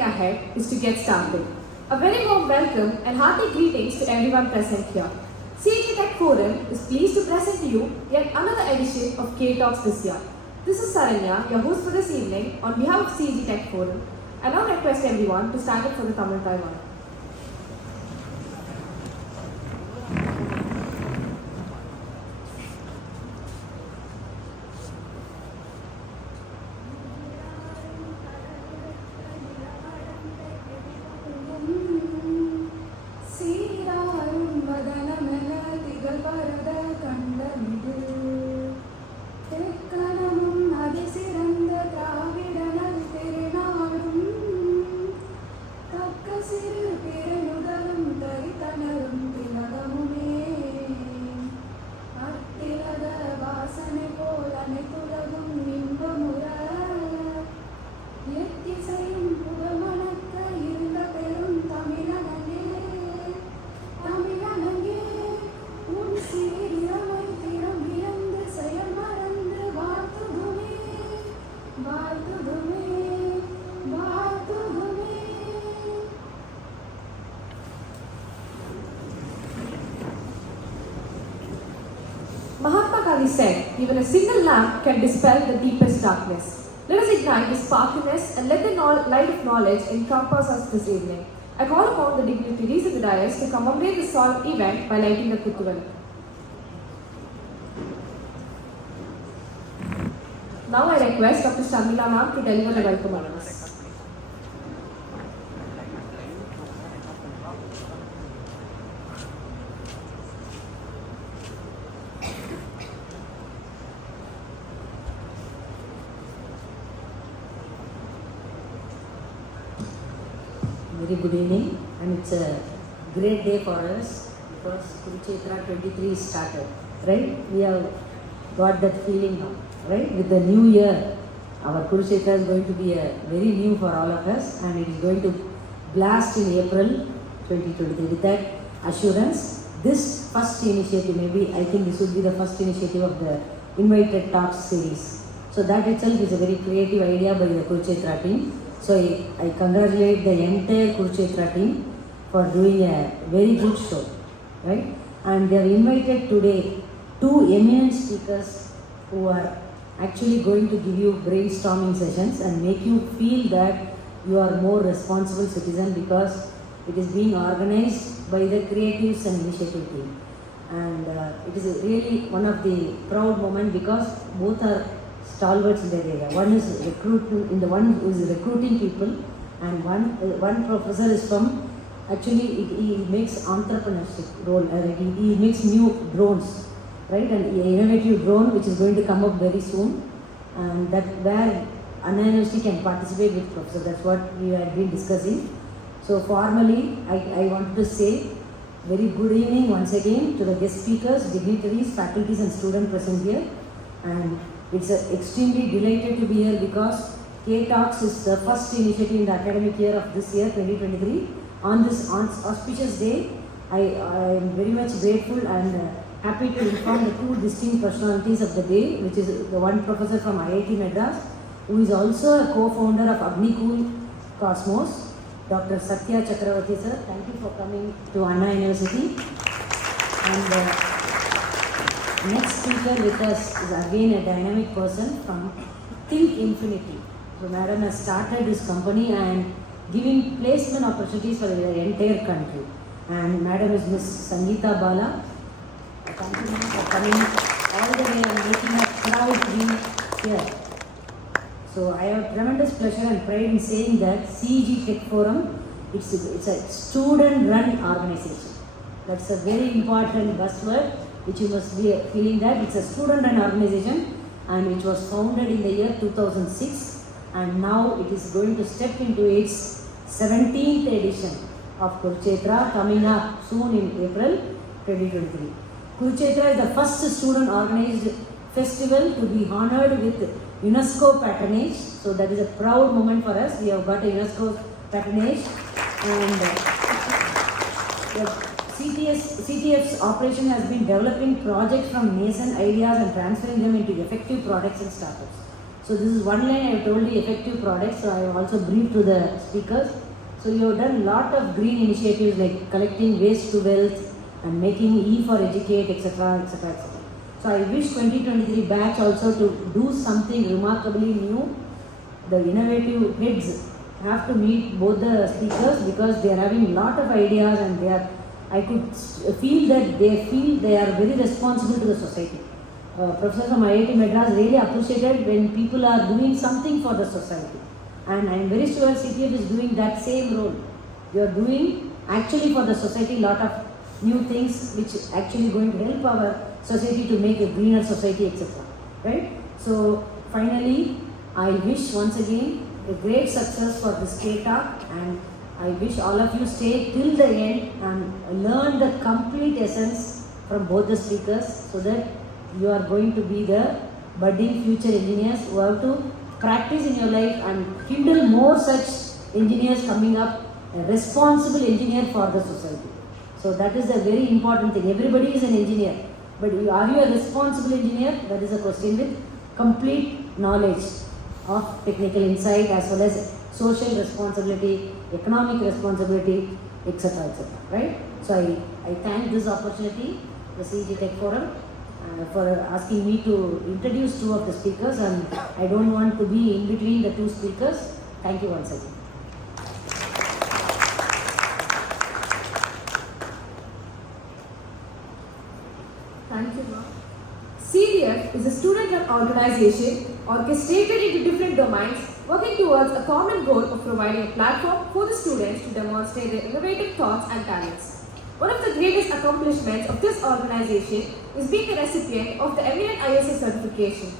ahead is to get started. A very warm welcome and hearty greetings to everyone present here. CEG Tech Forum is pleased to present to you yet another edition of K-Talks this year. This is Saranya, your host for this evening on behalf of CEG Tech Forum. I now request everyone to stand up for the Tamil Taiwan. Mahatma Gandhi said, even a single lamp can dispel the deepest darkness. Let us ignite this sparkiness and let the light of knowledge encompass us this evening. I call upon the dignitaries in the dais to commemorate this solemn event by lighting the Kuttuval. Now I request Dr. Shamila ma'am to deliver the welcome address. Very good evening, and it's a great day for us because Kurukshetra 23 started, right? We have got that feeling now, right? With the new year, our Kurukshetra is going to be a very new for all of us, and it is going to blast in April 2023. With that assurance, this first initiative, maybe I think this would be the first initiative of the Invited Talks series. So that itself is a very creative idea by the Kurukshetra team. So I congratulate the entire Kurukshetra team for doing a very good show, right? And they have invited today two eminent speakers who are actually going to give you brainstorming sessions and make you feel that you are more responsible citizen because it is being organized by the creatives and initiative team. And it is really one of the proud moments because both are stalwarts in their area. One is one who is recruiting people, and one professor is from he makes entrepreneurship role. He makes new drones, right? And innovative drone which is going to come up very soon, and that where Anna University can participate with professor. That's what we have been discussing. So formally, I want to say very good evening once again to the guest speakers, dignitaries, faculties, and students present here, and it's extremely delighted to be here because K-Talks is the first initiative in the academic year of this year 2023. On this auspicious day, I am very much grateful and happy to inform the two distinct personalities of the day, which is the one professor from IIT Madras, who is also a co-founder of Agnikul Cosmos, Dr. Satya Chakravarthy sir. Thank you for coming to Anna University. And next speaker with us is again a dynamic person from Thinkinfinity. So madam has started this company and giving placement opportunities for the entire country. And madam is Miss Sangeetha Bala. Thank you for coming all the way and making us proud to be here. So I have tremendous pleasure and pride in saying that CEG Tech Forum, it's a student-run organization. That's a very important buzzword, which you must be feeling that it's a student-run organization and which was founded in the year 2006, and now it is going to step into its 17th edition of Kurukshetra coming up soon in April 2023. Kurukshetra is the first student-organized festival to be honored with UNESCO patronage, so that is a proud moment for us. We have got a UNESCO patronage, and CTF's operation has been developing projects from nascent ideas and transferring them into effective products and startups. So this is one line I have told you, effective products. So I have also briefed to the speakers. So you have done a lot of green initiatives like collecting waste to wealth and making E for educate, etc., etc., etc. So I wish 2023 batch also to do something remarkably new. The innovative heads have to meet both the speakers because they are having a lot of ideas and I could feel that they are very responsible to the society. Professor from IIT Madras really appreciated when people are doing something for the society. And I am very sure CPF is doing that same role. You are doing actually for the society a lot of new things which actually going to help our society to make a greener society, etc. Right? So finally, I wish once again a great success for this K-Talk, and I wish all of you stay till the end and learn the complete essence from both the speakers so that you are going to be the budding future engineers who have to practice in your life and kindle more such engineers coming up, a responsible engineer for the society. So that is a very important thing. Everybody is an engineer, but are you a responsible engineer? That is a question with complete knowledge of technical insight as well as social responsibility, economic responsibility, etc., etc. Right? So I thank this opportunity, the CEG Tech Forum, for asking me to introduce two of the speakers, and I don't want to be in between the two speakers. Thank you once again. Thank you, ma'am. CDF is a student-run organization orchestrated into different domains, working towards a common goal of providing a platform for the students to demonstrate their innovative thoughts and talents. One of the greatest accomplishments of this organization is being a recipient of the eminent ISS certification.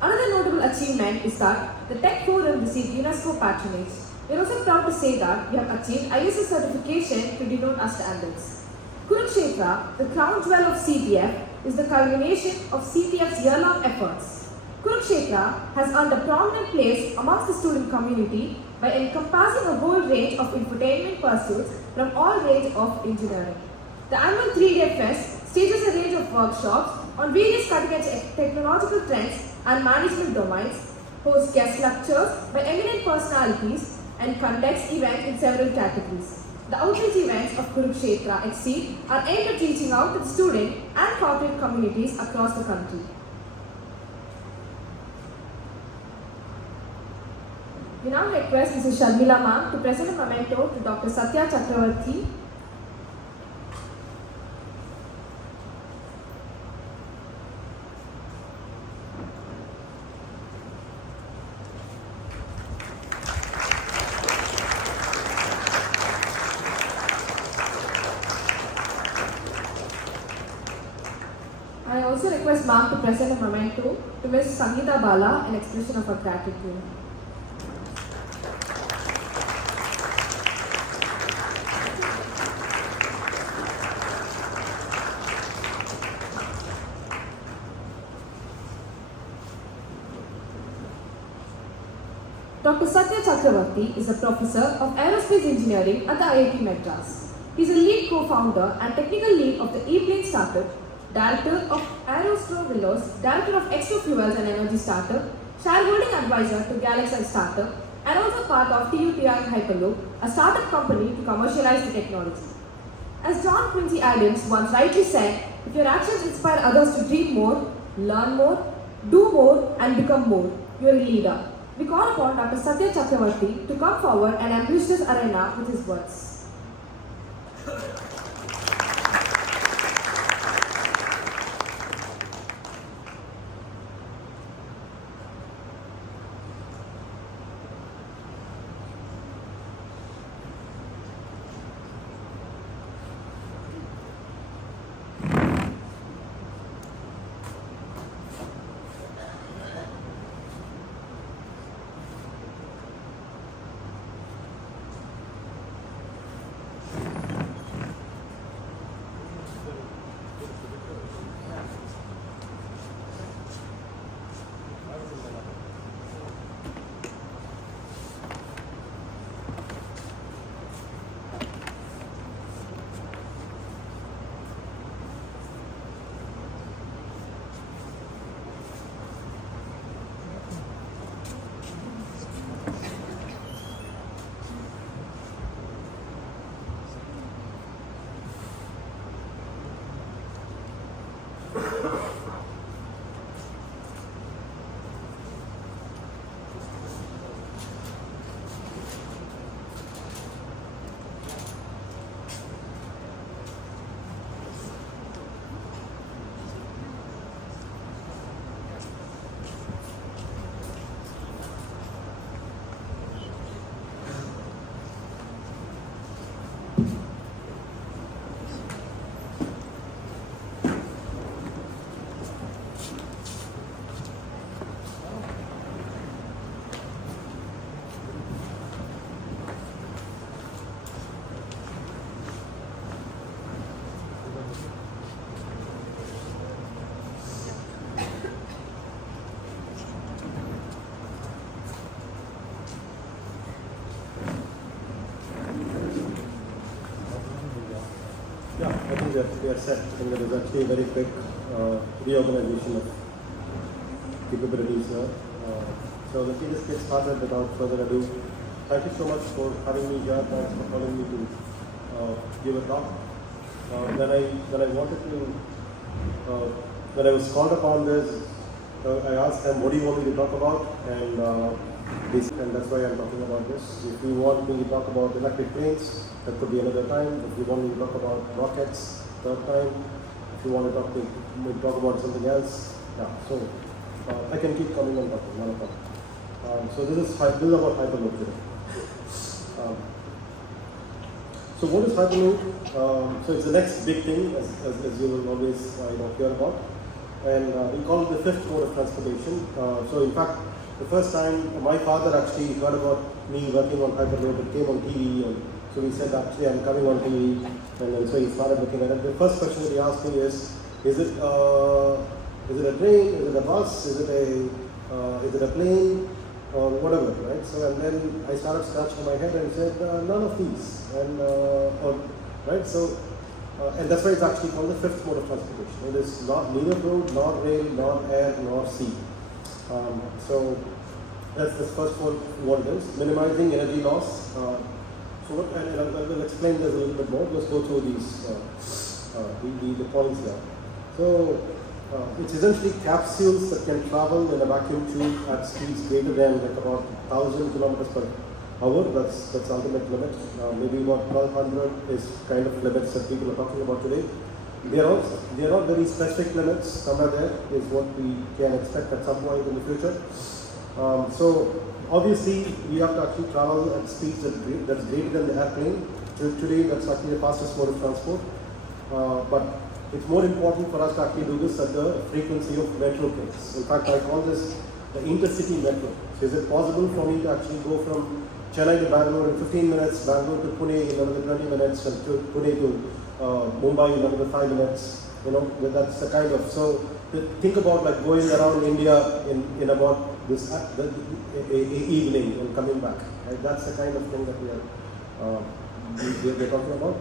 Another notable achievement is that the Tech Forum received UNESCO patronage. We are also proud to say that we have achieved ISS certification to denote our standards. Kurukshetra, the crown jewel of CPF, is the culmination of CPF's year-long efforts. Kurukshetra has earned a prominent place amongst the student community by encompassing a whole range of infotainment pursuits from all range of engineering. The annual 3-day fest stages a range of workshops on various cutting-edge technological trends and management domains, hosts guest lectures by eminent personalities, and conducts events in several categories. The outreach events of Kurukshetra Exceed are aimed at reaching out to the student and corporate communities across the country. We now request Mrs. Sharmila ma'am to present a memento to Dr. Satya Chakravarthy. I also request ma'am to present a memento to Ms. Sangeetha Bala, an expression of her gratitude. Dr. Satya Chakravarthy is a professor of aerospace engineering at the IIT Madras. He is a lead co-founder and technical lead of the E-Plane startup, director of Aerostro Willows, director of Extra Fuels and Energy startup, shareholding advisor to Galaxy startup, and also part of TUTI Hyperloop, a startup company to commercialize the technology. As John Quincy Adams once rightly said, if your actions inspire others to dream more, learn more, do more, and become more, you are a leader. We call upon Dr. Satya Chakravarthy to come forward and ambush this arena with his words. think that they are set. I think there is actually a very quick reorganization of capabilities here. So let me just get started without further ado. Thank you so much for having me here. Thanks for calling me to give a talk. When I wanted to, when I was called upon this, I asked them, what do you want me to talk about? And that's why I'm talking about this. If you want me to talk about electric planes, that could be another time. If you want me to talk about rockets, third time. If you want to talk about something else, yeah. So I can keep coming and talking, not a problem. So this is about Hyperloop today. So what is Hyperloop? So it's the next big thing, as you will always hear about. And we call it the fifth mode of transportation. So in fact, the first time my father actually heard about me working on Hyperloop, it came on TV, and so he said, actually I'm coming on TV, and then so he started looking at it. The first question that he asked me is it a train, is it a bus, is it a plane, or whatever, right? So and then I started scratching my head and said, none of these, and right? So and that's why it's actually called the fifth mode of transportation. It is not neither road, nor rail, nor air, nor sea. So that's the first one, what it is, minimizing energy loss. So what, and I will explain this a little bit more. Let's go through these the points there. So it's essentially capsules that can travel in a vacuum tube at speeds greater than like about 1,000 kilometers per hour. That's ultimate limit. Maybe about 1,200 is kind of limits that people are talking about today. They are not very specific limits. Somewhere there is what we can expect at some point in the future. So obviously we have to actually travel at speeds that's greater than the airplane. Today that's actually the fastest mode of transport. But it's more important for us to actually do this at the frequency of metro trains. In fact, I call this the intercity metro. So is it possible for me to actually go from Chennai to Bangalore in 15 minutes, Bangalore to Pune in another 20 minutes, and to Pune to Mumbai in another 5 minutes? That's the kind of, so think about like going around India in about this evening and coming back. Right? That's the kind of thing that we're talking about.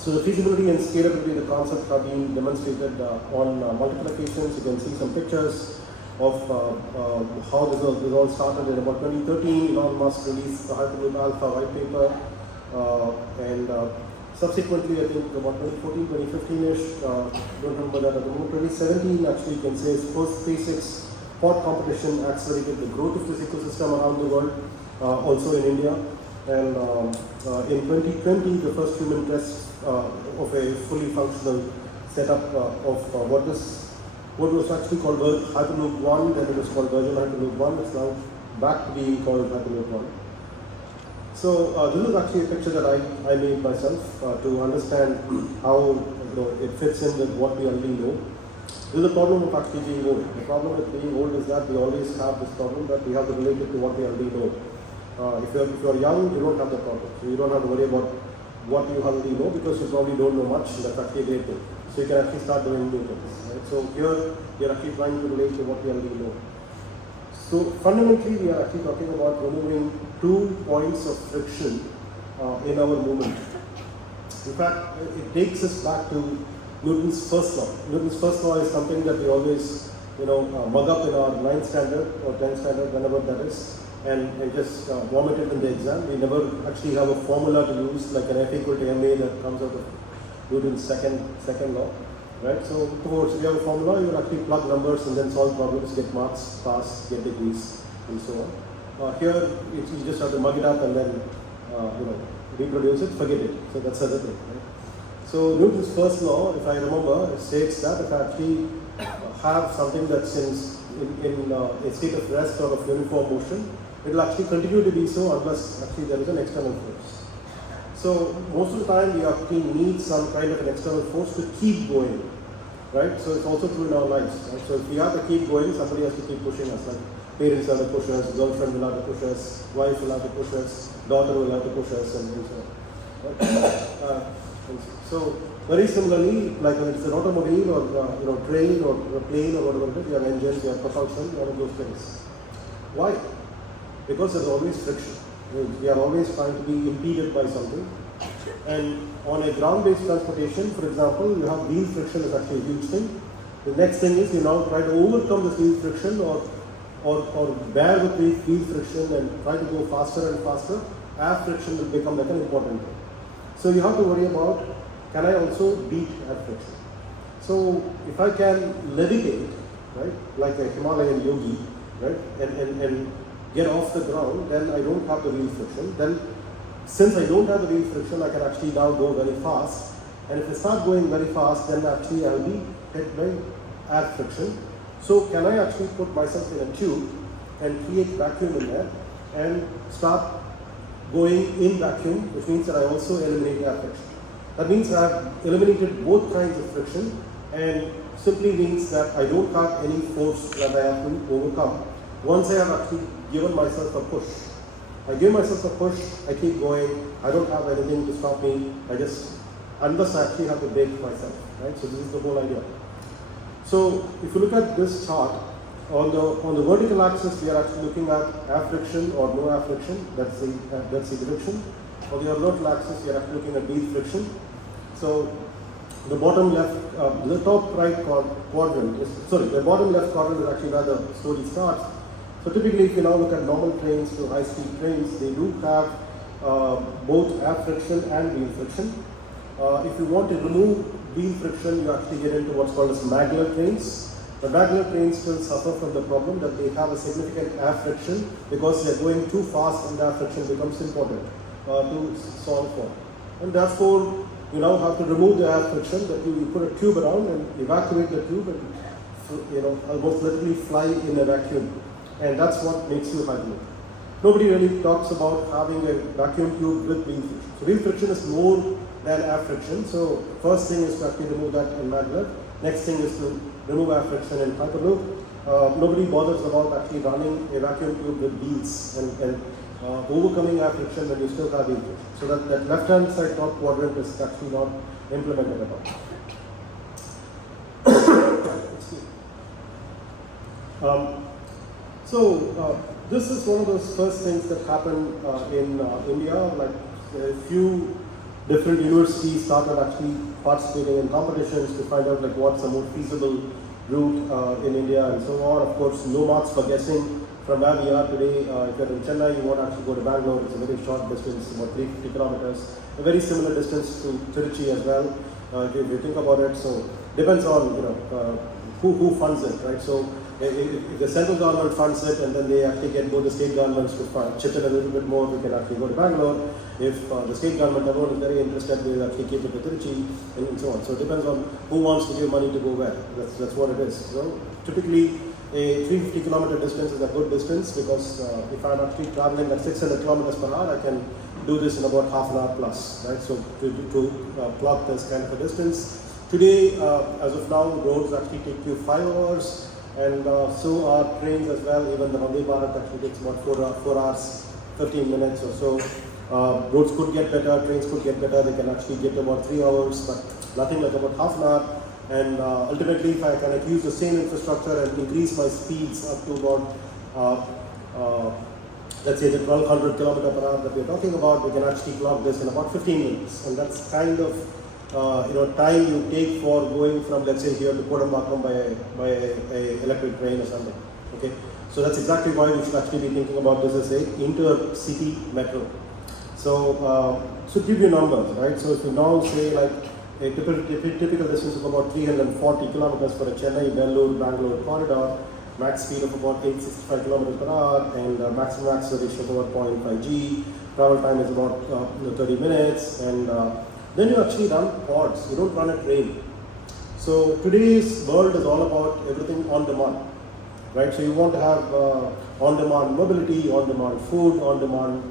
So the feasibility and scalability of the concept have been demonstrated on multiple occasions. You can see some pictures of how this all started. In about 2013, Elon Musk released the Hyperloop Alpha white paper, and subsequently, I think about 2014, 2015-ish, don't remember that at the moment. 2017, actually, you can say is first SpaceX pod competition accelerated the growth of this ecosystem around the world, also in India. And in 2020, the first human test of a fully functional setup of what was actually called Hyperloop 1, then it was called version Hyperloop 1. It's now back to being called Hyperloop 1. So this is actually a picture that I made myself to understand how it fits in with what we already know. This is the problem of actually being old. The problem with being old is that we always have this problem that we have to relate it to what we already know. If you're young, you don't have the problem. So you don't have to worry about what you already know because you probably don't know much. That's actually a great thing. So you can actually start doing new things. Right? So here, we are actually trying to relate to what we already know. So fundamentally, we are actually talking about removing 2 points of friction in our movement. In fact, it takes us back to Newton's first law. Newton's first law is something that we always, mug up in our 9th standard or 10th standard, whenever that is, and just vomit it in the exam. We never actually have a formula to use, like an F equal to MA that comes out of Newton's second law. Right? So of course, if you have a formula, you will actually plug numbers and then solve problems, get marks, pass, get degrees, and so on. Here, you just have to mug it up and then, reproduce it, forget it. So that's the other thing. Right? So Newton's first law, if I remember, states that if I actually have something that's in a state of rest or of uniform motion, it will actually continue to be so unless actually there is an external force. So most of the time we actually need some kind of an external force to keep going, right? So it's also true in our lives, right? So if we have to keep going, somebody has to keep pushing us. Like parents have to push us, girlfriend will have to push us, wife will have to push us, daughter will have to push us, and so on. Right? So very similarly, like when it's an automobile or train or a plane or whatever it is, you have engines, you have propulsion, one of those things. Why? Because there's always friction. We are always trying to be impeded by something. And on a ground-based transportation, for example, you have wheel friction is actually a huge thing. The next thing is you now try to overcome this wheel friction or bear with wheel friction and try to go faster and faster. Air friction will become like an important thing. So you have to worry about, can I also beat air friction? So if I can levitate, right, like a Himalayan yogi, right, and get off the ground, then I don't have the wheel friction. Then since I don't have the wheel friction, I can actually now go very fast. And if I start going very fast, then actually I'll be hit by air friction. So can I actually put myself in a tube and create vacuum in there and start going in vacuum, which means that I also eliminate air friction. That means that I've eliminated both kinds of friction, and simply means that I don't have any force that I have to overcome. Once I have actually given myself a push, I give myself a push, I keep going, I don't have anything to stop me, unless I actually have to brake myself, right? So this is the whole idea. So if you look at this chart, on the vertical axis we are actually looking at air friction or no air friction, that's the direction. On the horizontal axis we are actually looking at wheel friction. So the bottom left, the top right quadrant the bottom left quadrant is actually where the story starts. So typically if you now look at normal trains to high speed trains, they do have both air friction and wheel friction. If you want to remove wheel friction, you actually get into what's called as maglev trains. The maglev trains still suffer from the problem that they have a significant air friction because they are going too fast, and air friction becomes important to solve for. And therefore, you now have to remove the air friction, that you put a tube around and evacuate the tube and almost literally fly in a vacuum. And that's what makes you Hyperloop. Nobody really talks about having a vacuum tube with wheel friction. So wheel friction is more than air friction. So first thing is to actually remove that in maglev. Next thing is to remove air friction in Hyperloop. Nobody bothers about actually running a vacuum tube with wheels and overcoming air friction when you still have wheel friction. So that left-hand side top quadrant is actually not implemented at all. This is one of those first things that happened in India. Like a few different universities started actually participating in competitions to find out like what's the more feasible route in India and so on. Of course, no marks for guessing. From where we are today, if you're in Chennai, you won't actually go to Bangalore. It's a very short distance, about 350 kilometers. A very similar distance to Trichy as well, if you think about it. So depends on who funds it, right? So if the central government funds it and then they actually get both the state governments to chip in a little bit more, we can actually go to Bangalore. If the state government alone is very interested, we'll actually keep it to Trichy and so on. So it depends on who wants to give money to go where. That's what it is. So typically a 350 kilometer distance is a good distance because if I'm actually traveling at 600 kilometers per hour, I can do this in about half an hour plus, right? So to plot this kind of a distance. Today, as of now, roads actually take you 5 hours. And so are trains as well. Even the Vande Bharat actually takes about 4 hours, 15 minutes or so. Roads could get better, trains could get better. They can actually get about 3 hours, but nothing like about half an hour. And ultimately, if I can use the same infrastructure and increase my speeds up to about, let's say the 1200 km per hour that we're talking about, we can actually clock this in about 15 minutes. And that's kind of time you take for going from, let's say, here to Kodambakkam by a electric train or something. Okay, so that's exactly why we should actually be thinking about this as a intercity metro. So, give you numbers, right? So if you now say like a typical distance of about 340 kilometers for a Chennai-Bangalore corridor, max speed of about 865 kilometers per hour, and maximum acceleration of about 0.5 G. Travel time is about 30 minutes, and then you actually run pods. You don't run a train. So today's world is all about everything on demand, right? So you want to have on-demand mobility, on-demand food, on-demand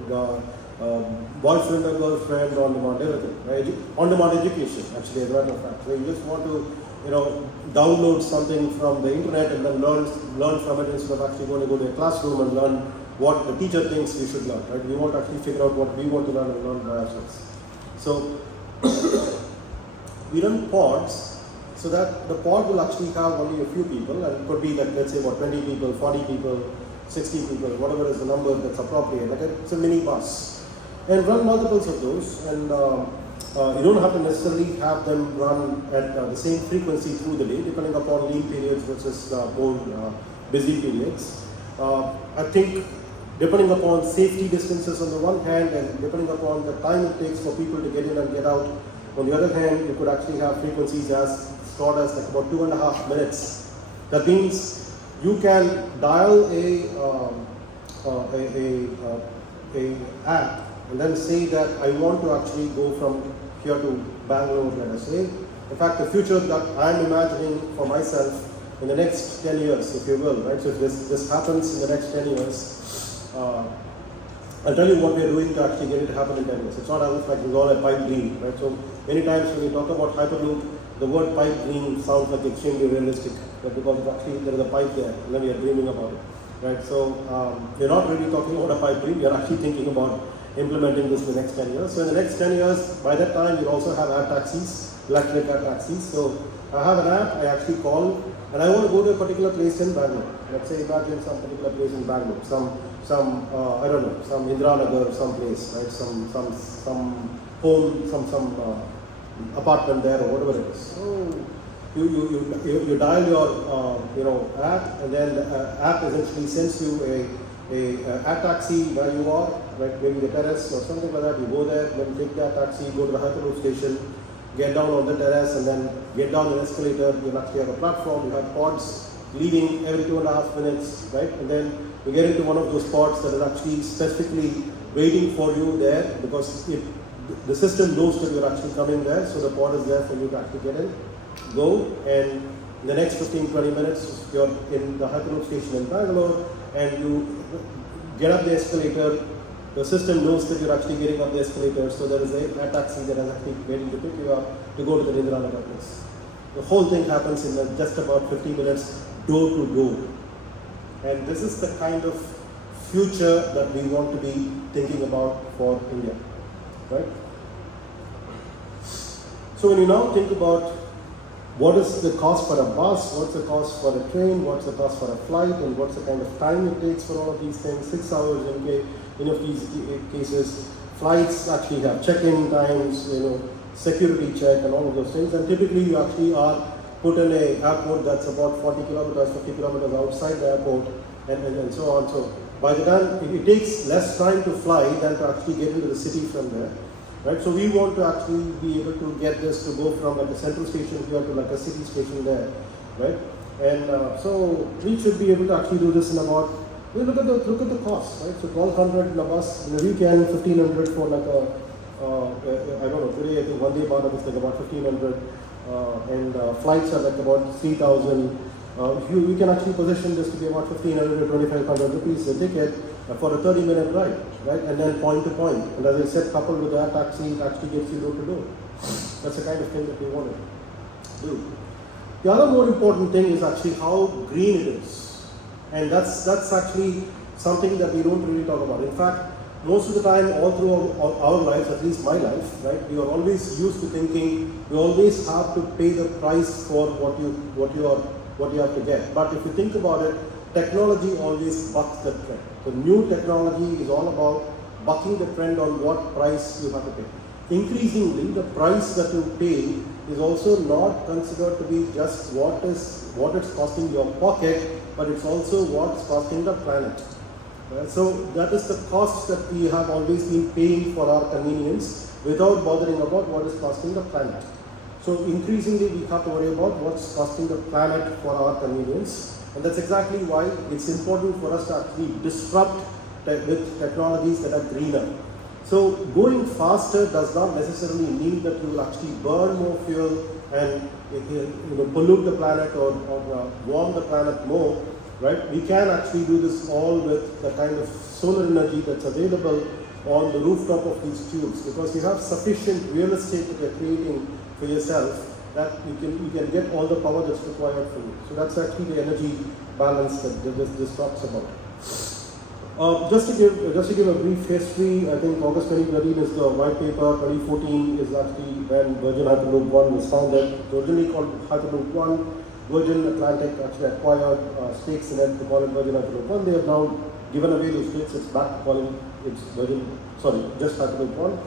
boyfriend or girlfriend, on-demand everything, right? On-demand education, actually, as a matter of fact. So you just want to, download something from the internet and then learn from it instead of actually going to go to a classroom and learn what the teacher thinks we should learn, right? We want to actually figure out what we want to learn and learn by ourselves. So we run pods, so that the pod will actually have only a few people, and it could be like, let's say, about 20 people, 40 people, 60 people, whatever is the number that's appropriate. Like it's a mini bus, and run multiples of those. And you don't have to necessarily have them run at the same frequency through the day, depending upon lean periods versus more busy periods. I think depending upon safety distances on the one hand and depending upon the time it takes for people to get in and get out, on the other hand, you could actually have frequencies as short as like about 2.5 minutes. That means you can dial a app and then say that I want to actually go from here to Bangalore, let us say. In fact, the future that I'm imagining for myself in the next 10 years, if you will, right? So if this happens in the next 10 years, I'll tell you what we're doing to actually get it to happen in 10 years. It's not as if like it's all a pipe dream, right? So many times when we talk about Hyperloop, the word pipe dream sounds like extremely realistic, right? Because actually there is a pipe there, and then we are dreaming about it, right? So we're not really talking about a pipe dream, we are actually thinking about implementing this in the next 10 years. So in the next 10 years, by that time, we'll also have air taxis, electric air taxis. So I have an app, I actually call, and I want to go to a particular place in Bangalore. Let's say imagine some particular place in Bangalore, some I don't know, some Indranagar, some place, right? Some home, some apartment there or whatever it is. So you dial your app, and then the app essentially sends you a air taxi where you are, right? Maybe the terrace or something like that. You go there, then take that taxi, go to the Hyperloop station, get down on the terrace, and then get down the escalator. You actually have a platform. You have pods leaving every 2.5 minutes, right? And then you get into one of those pods that is actually specifically waiting for you there, because the system knows that you're actually coming there, so the pod is there for you to actually get in, go, and in the next 15-20 minutes, you're in the Hyperloop station in Bangalore, and you get up the escalator. The system knows that you're actually getting up the escalator, so there is a taxi that is actually waiting to pick you up to go to the Indranagar place. The whole thing happens in just about 50 minutes, door to door. And this is the kind of future that we want to be thinking about for India, right? So when you now think about what is the cost for a bus, what's the cost for a train, what's the cost for a flight, and what's the kind of time it takes for all of these things, 6 hours in of these cases. Flights actually have check-in times, security check and all of those things, and typically you actually are put in an airport that's about 40 kilometers, 50 kilometers outside the airport, and so on. So by the time, it takes less time to fly than to actually get into the city from there. Right, so we want to actually be able to get this to go from like a central station here to like a city station there, right? And so we should be able to actually do this in about, look at the cost, right? So 1,200 in a bus in a weekend, 1,500 for like I don't know, today I think one day Bharat is like about 1,500, and flights are like about 3,000. We can actually position this to be about 1,500 to 2,500 rupees a ticket for a 30-minute ride, right? And then point to point. And as I said, coupled with that taxi, it actually gets you door to door. That's the kind of thing that we want to do. The other more important thing is actually how green it is. And that's actually something that we don't really talk about. In fact, most of the time, all through our lives, at least my life, right, we are always used to thinking we always have to pay the price for what you have to get. But if you think about it, technology always bucks the trend. The new technology is all about bucking the trend on what price you have to pay. Increasingly, the price that you pay is also not considered to be just what it's costing your pocket, but it's also what's costing the planet. So that is the cost that we have always been paying for our convenience without bothering about what is costing the planet. So increasingly we have to worry about what's costing the planet for our convenience, and that's exactly why it's important for us to actually disrupt with technologies that are greener. So going faster does not necessarily mean that you will actually burn more fuel and pollute the planet or warm the planet more, right? We can actually do this all with the kind of solar energy that's available on the rooftop of these tubes, because you have sufficient real estate that you're creating for yourself that you can get all the power that's required for you. So that's actually the energy balance that this talks about. Just to give a brief history, I think August 2013 is the white paper. 2014 is actually when Virgin Hyperloop 1 was founded. Originally called Hyperloop 1. Virgin Atlantic actually acquired stakes in it to call it Virgin Hyperloop 1. They have now given away those stakes. It's back to calling it just Hyperloop 1.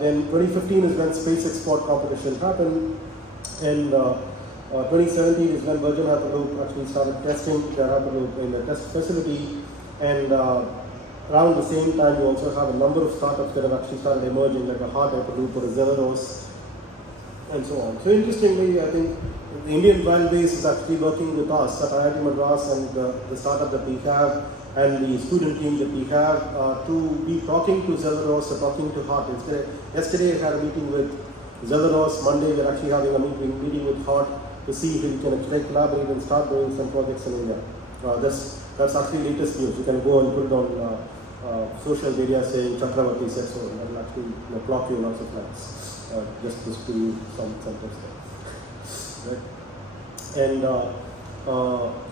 Then 2015 is when space export competition happened, and 2017 is when Virgin Hyperloop actually started testing their Hyperloop in the test facility, and around the same time you also have a number of startups that have actually started emerging, like a Hard Hyperloop or a Zeleros, and so on. So interestingly, I think the Indian Wild Base is actually working with us at IIT Madras and the startup that we have and the student team that we have to be talking to Zeleros or talking to Hart. Yesterday I had a meeting with Zeleros. Monday we're actually having a meeting with Hart to see if we can actually collaborate and start doing some projects in India. That's actually latest news. You can go and put it on social media saying Chakravarthy said so, and that will actually clock you lots of likes. Just to give you some tips there. Right? And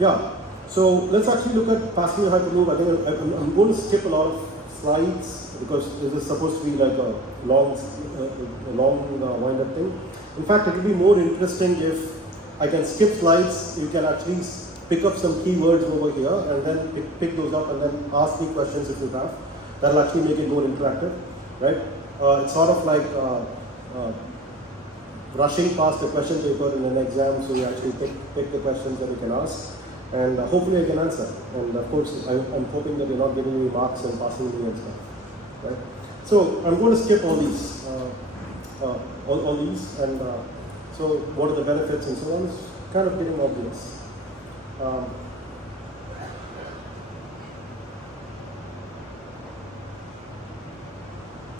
yeah, so let's actually look at passenger Hyperloop. I think I'm going to skip a lot of slides because this is supposed to be like a long wind-up thing. In fact, it will be more interesting if I can skip slides. You can actually pick up some keywords over here and then pick those up and then ask me questions if you have. That will actually make it more interactive, right? It's sort of like rushing past the question paper in an exam, so you actually pick the questions that you can ask, and hopefully I can answer. And of course, I'm hoping that you're not giving me marks and passing me and stuff, right? So I'm going to skip all these, and so what are the benefits and so on? It's kind of getting obvious.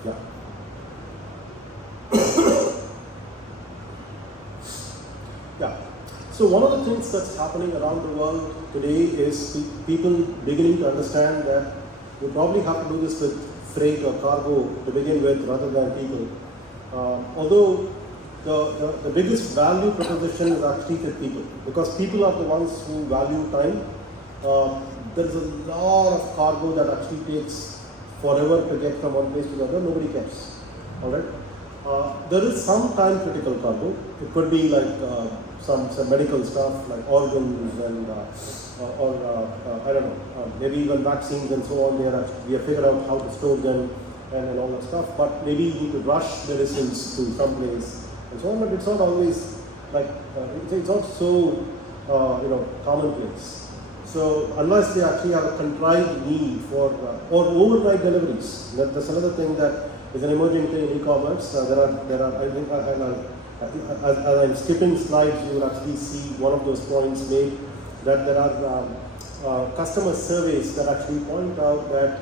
Yeah. Yeah. So one of the things that's happening around the world today is people beginning to understand that you probably have to do this with freight or cargo to begin with rather than people. Although the biggest value proposition is actually with people, because people are the ones who value time. There is a lot of cargo that actually takes forever to get from one place to the other. Nobody cares. All right. There is some time critical cargo. It could be like some medical stuff like organs and or I don't know, maybe even vaccines and so on. We have figured out how to store them and all that stuff. But maybe you need to rush medicines to some place and so on. But it's not always like it's not so commonplace. So unless they actually have a contrived need for or overnight deliveries, that's another thing that is an emerging thing in e-commerce. There are I think as I'm skipping slides, you will actually see one of those points made that there are customer surveys that actually point out that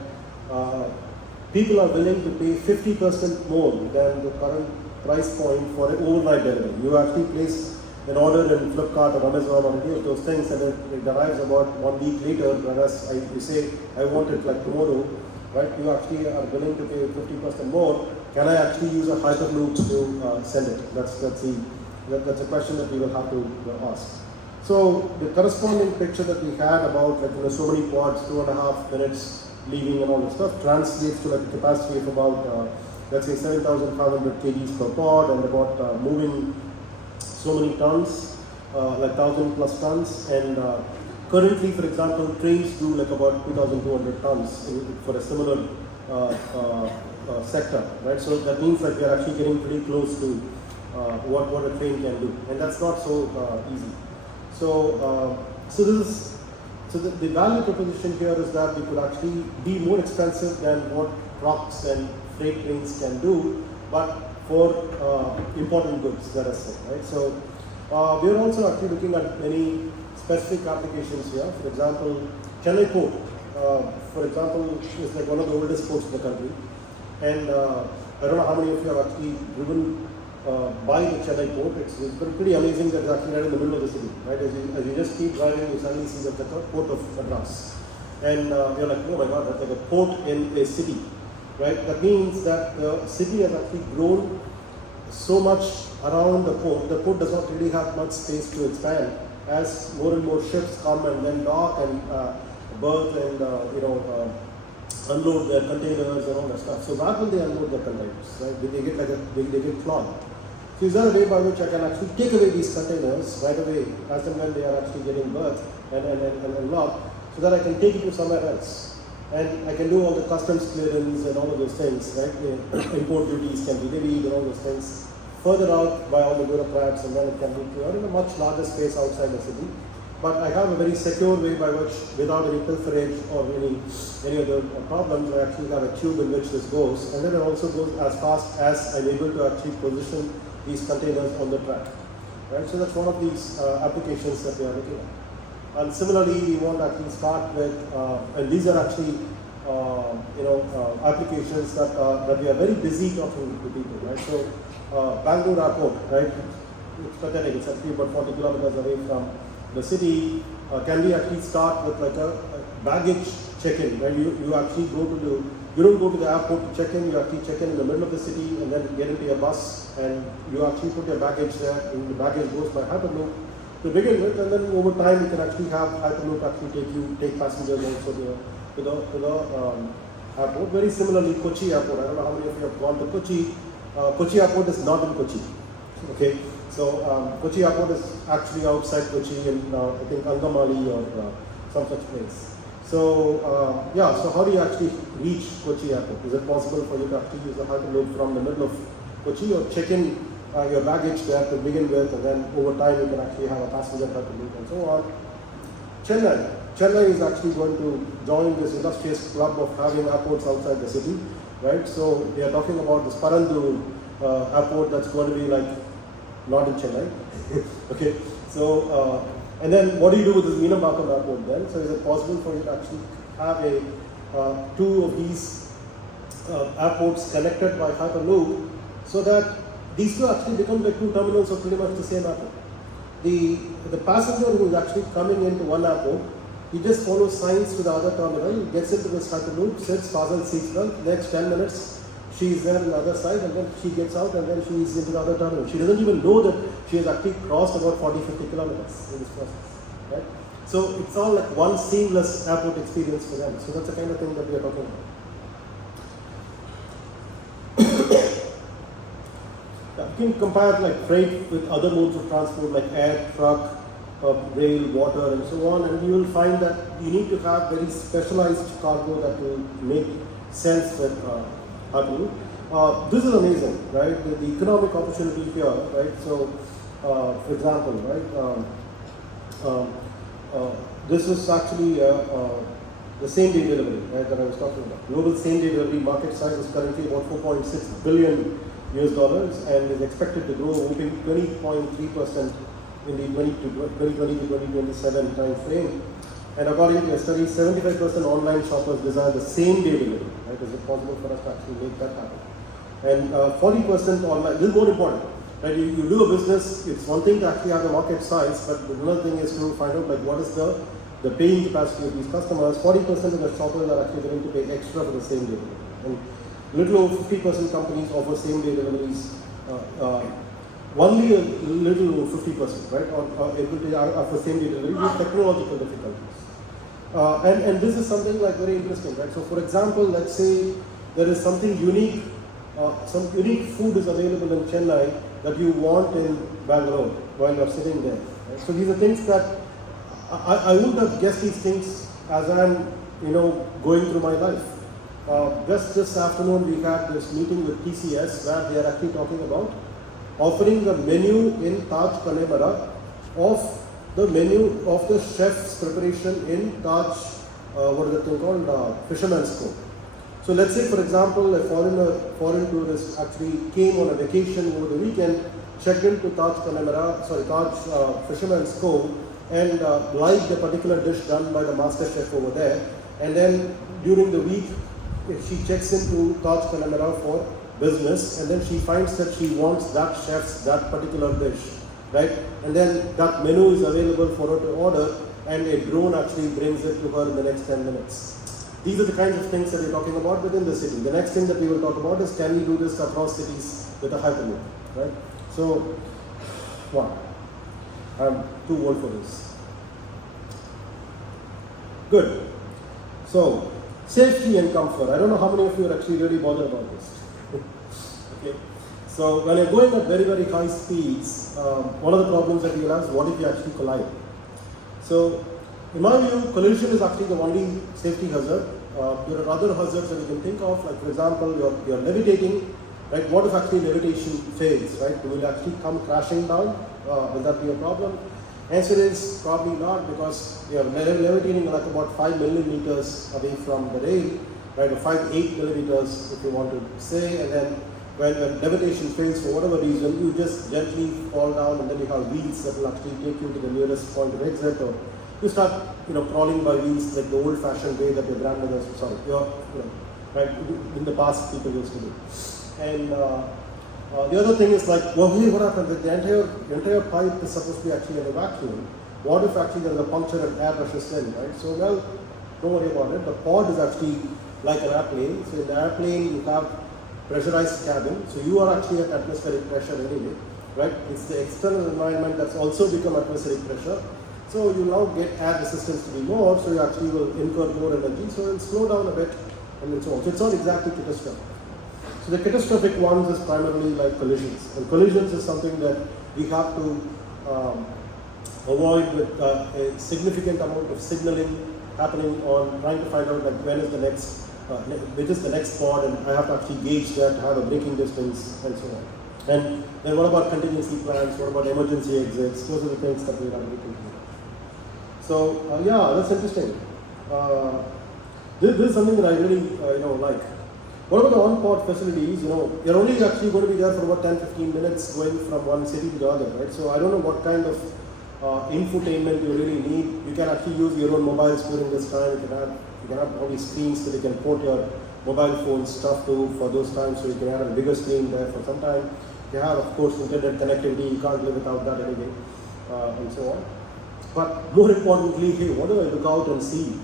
people are willing to pay 50% more than the current price point for an overnight delivery. You actually place an order in Flipkart or Amazon or any of those things, and it arrives about 1 week later, whereas you say, I want it like tomorrow, right? You actually are willing to pay 50% more. Can I actually use a Hyperloop to send it? That's a question that we will have to ask. So the corresponding picture that we had about so many pods, 2.5 minutes leaving and all that stuff translates to like a capacity of about let's say 7,500 kgs per pod and about moving so many tons, like 1,000 plus tons, and currently, for example, trains do like about 2,200 tons for a similar sector, right? So that means that we are actually getting pretty close to what a train can do, and that's not so easy. So the value proposition here is that we could actually be more expensive than what trucks and freight trains can do, but for important goods, let us say, right? So we are also actually looking at many specific applications here. For example, Chennai Port, for example, is like one of the oldest ports in the country, and I don't know how many of you have actually driven by the Chennai Port. It's pretty amazing that it's actually right in the middle of the city, right? As you just keep driving, you suddenly see the port of Madras, and you're like, oh my God, that's like a port in a city. Right? That means that the city has actually grown so much around the port. The port does not really have much space to expand as more and more ships come and then dock and berth and unload their containers and all that stuff. So where will they unload their containers? Right? They get clogged. So is there a way by which I can actually take away these containers right away as and when they are actually getting berthed and locked, so that I can take it to somewhere else? and I can do all the customs clearance and all of those things, right? The import duties can be levied and all those things further out by all the bureaucrats, and then it can be cleared in a much larger space outside the city. But I have a very secure way by which, without any pilferage or any other problems, I actually have a tube in which this goes, and then it also goes as fast as I'm able to actually position these containers on the track. Right? So that's one of these applications that we are looking at. And similarly, we want to actually start with, and these are actually applications that we are very busy talking to people, right? So Bangalore Airport, right? It's pathetic. It's actually about 40 kilometers away from the city. Can we actually start with like a baggage check-in, right? You actually you don't go to the airport to check in. You actually check in the middle of the city and then get into your bus, and you actually put your baggage there, and the baggage goes by Hyperloop to begin with, and then over time you can actually have Hyperloop actually take passengers also to the airport. Very similarly, Kochi Airport. I don't know how many of you have gone to Kochi. Kochi Airport is not in Kochi. Okay, so Kochi Airport is actually outside Kochi in I think Angamali or some such place. So so how do you actually reach Kochi Airport? Is it possible for you to actually use the Hyperloop from the middle of Kochi, or check in your baggage there to begin with, and then over time you can actually have a passenger Hyperloop and so on. Chennai is actually going to join this illustrious club of having airports outside the city, right? So we are talking about this Parandu airport that's going to be like not in Chennai. Okay, so and then what do you do with this Meenambakam airport then? So is it possible for you to actually have two of these airports connected by Hyperloop, so that these two actually become like two terminals of pretty much the same airport? The passenger who is actually coming into one airport, he just follows signs to the other terminal, gets into this Hyperloop, sits, fasten seatbelt, next 10 minutes, she is there on the other side, and then she gets out, and then she is into the other terminal. She doesn't even know that she has actually crossed about 40-50 kilometers in this process. Right? So it's all like one seamless airport experience for them. So that's the kind of thing that we are talking about. You can compare like freight with other modes of transport like air, truck, rail, water, and so on, and you will find that you need to have very specialized cargo that will make sense with Hyperloop. This is amazing, right? The economic opportunity here, right? So, for example, right? This is actually the same-day delivery, right, that I was talking about. Global same-day delivery market size is currently about $4.6 billion and is expected to grow whooping 20.3% in the 2020 to 2027 time frame. And according to a study, 75% online shoppers desire the same day delivery. Right? Is it possible for us to actually make that happen? And 40% online, this is more important. Right? You do a business, it's one thing to actually have the market size, but another thing is to find out like what is the paying capacity of these customers. 40% of the shoppers are actually willing to pay extra for the same day delivery. And little over 50% companies offer same day deliveries. Only a little over 50%, right, are able to offer same day delivery with technological difficulties. And this is something like very interesting, right? So for example, let's say there is something unique, some unique food is available in Chennai that you want in Bangalore while you're sitting there. Right? So these are things that I wouldn't have guessed these things as I'm, going through my life. Just this afternoon we had this meeting with TCS where they are actually talking about offering the menu in Taj Connemara of the menu of the chef's preparation in Taj, what is the thing called, Fisherman's Cove. So let's say, for example, a foreign tourist actually came on a vacation over the weekend, checked into Taj Fisherman's Cove, and liked a particular dish done by the master chef over there, and then during the week she checks into Taj Connemara for business, and then she finds that she wants that particular dish, right? And then that menu is available for her to order, and a drone actually brings it to her in the next 10 minutes. These are the kinds of things that we're talking about within the city. The next thing that we will talk about is, can we do this across cities with a Hyperloop, right? So, wow, I'm too old for this. Good. So, safety and comfort. I don't know how many of you are actually really bothered about this. Okay. So when you're going at very, very high speeds, one of the problems that you have is what if you actually collide? So in my view, collision is actually the only safety hazard There are other hazards that you can think of, like for example, you're levitating, right? What if actually levitation fails, right? Will it actually come crashing down? Will that be a problem? Answer is probably not, because you're levitating like about 5 millimeters away from the rail, right? Or 8 millimeters if you want to say, and then when levitation fails for whatever reason, you just gently fall down, and then you have wheels that will actually take you to the nearest point of exit, or you start, crawling by wheels like the old-fashioned way that your grandmothers, right, in the past people used to do. And the other thing is like, well, hey, what happened? The entire pipe is supposed to be actually in a vacuum. What if actually there is a puncture and air rushes in, right? So, well, don't worry about it. The pod is actually like an airplane. So in the airplane, you have pressurized cabin. So you are actually at atmospheric pressure anyway, right? It's the external environment that's also become atmospheric pressure. So you now get air resistance to be more, so you actually will incur more energy. So it will slow down a bit, and then so on. So it's not exactly catastrophic. So the catastrophic ones is primarily like collisions. And collisions is something that we have to avoid with a significant amount of signaling happening on trying to find out like when is the next, which is the next pod, and I have to actually gauge that, have a braking distance, and so on. And then what about contingency plans? What about emergency exits? Those are the things that we have to be thinking about. So yeah, that's interesting. This is something that I really like. What about the on-pod facilities? You're only actually going to be there for about 10-15 minutes going from one city to the other, right? So I don't know what kind of infotainment you really need. You can actually use your own mobiles during this time. You can have all these screens that you can port your mobile phone stuff to for those times, so you can have a bigger screen there for some time. You have, of course, internet connectivity. You can't live without that anyway, and so on. But more importantly, hey, what do I look out and see?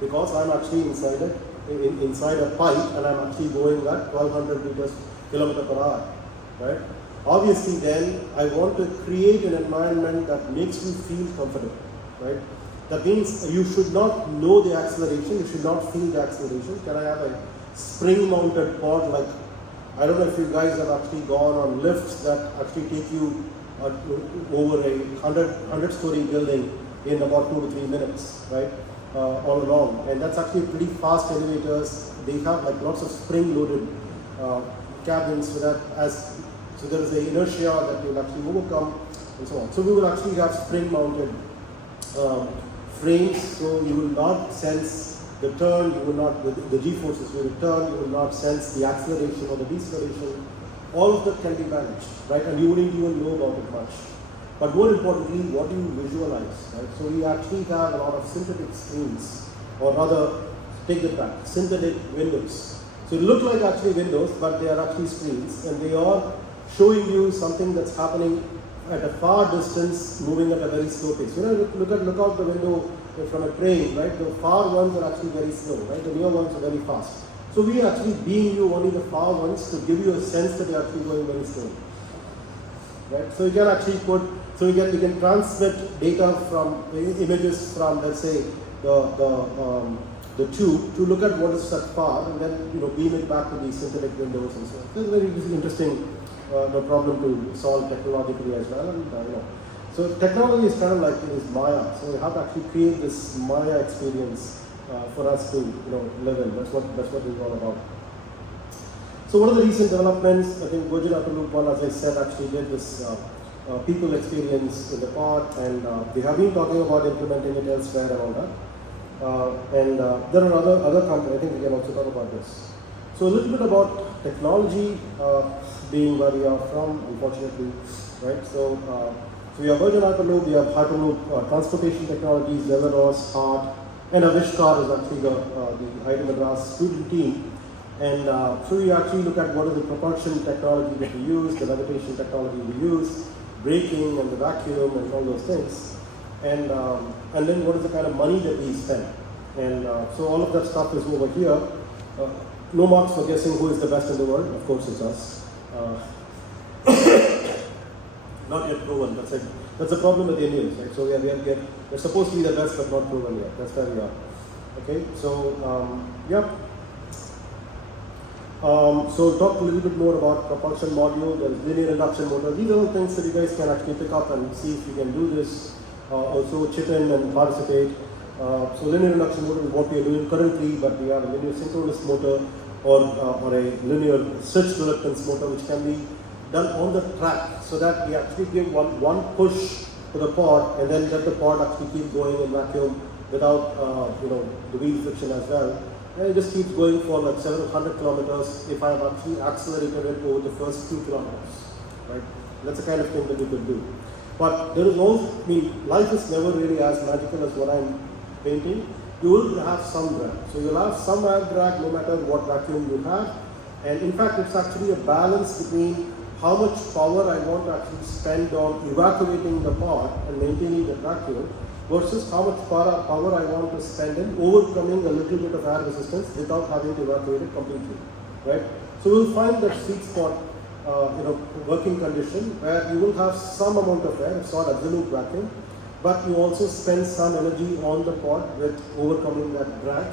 Because I'm actually inside a pipe, and I'm actually going at 1200 kilometers per hour, right? Obviously, then I want to create an environment that makes me feel comfortable, right? That means you should not know the acceleration, you should not feel the acceleration. Can I have a spring-mounted pod? Like, I don't know if you guys have actually gone on lifts that actually take you over a 100-story building in about 2 to 3 minutes, right? All along, and that's actually pretty fast elevators. They have like lots of spring-loaded cabins, so there is a inertia that you will actually overcome, and so on. So we will actually have spring-mounted frames, so you will not sense the turn, you will not the g-forces will turn, you will not sense the acceleration or the deceleration. All of that can be managed, right? And you wouldn't even know about it much. But more importantly, what do you visualize, right? So we actually have a lot of synthetic screens, or rather, take it back, synthetic windows. So it look like actually windows, but they are actually screens, and they are showing you something that's happening at a far distance, moving at a very slow pace. Look out the window from a train, right? The far ones are actually very slow, right? The near ones are very fast. So we are actually beam you only the far ones to give you a sense that you're actually going very slowly, right? So you can actually we can transmit data from images from, let's say, the tube to look at what is that far, and then beam it back to the synthetic windows and so on. So it's a very interesting problem to solve technologically as well. And so technology is kind of like this Maya. So you have to actually create this Maya experience for us to live in. That's what it's all about. So what are the recent developments? I think Hyperloop one, as I said, actually did this people experience in the pod, and they have been talking about implementing it elsewhere and all that. And there are other companies. I think we can also talk about this. So a little bit about technology, being where we are from, unfortunately, right? So we have Virgin Hyperloop, we have Hyperloop Transportation Technologies, Leveros, HART, and Avishkar is actually the IIT Madras student team. And so we actually look at what is the propulsion technology that we use, the levitation technology we use, braking and the vacuum and all those things. And then what is the kind of money that we spend. And so all of that stuff is over here. No marks for guessing who is the best in the world. Of course it's us. Not yet proven. That's a problem with Indians, right? So we're supposed to be the best, but not proven yet. That's where we are. Okay. So yeah. So talk a little bit more about propulsion module. There is linear induction motor. These are the things that you guys can actually pick up and see if you can do this. Also chip in and participate. So linear induction motor is what we are doing currently, but we have a linear synchronous motor or a linear switch reluctance motor which can be done on the track, so that we actually give one push to the pod and then let the pod actually keep going in vacuum without the wheel friction as well. And it just keeps going for like 700 kilometers if I have actually accelerated it over the first 2 kilometers. Right? That's the kind of thing that we could do. But there is no, life is never really as magical as what I'm painting. You will have some drag. So you'll have some air drag no matter what vacuum you have. And in fact, it's actually a balance between how much power I want to actually spend on evacuating the pod and maintaining the vacuum versus how much power I want to spend in overcoming a little bit of air resistance without having to evacuate it completely. Right? So we'll find that sweet spot working condition where you will have some amount of air, it's not absolute vacuum, but you also spend some energy on the pod with overcoming that drag.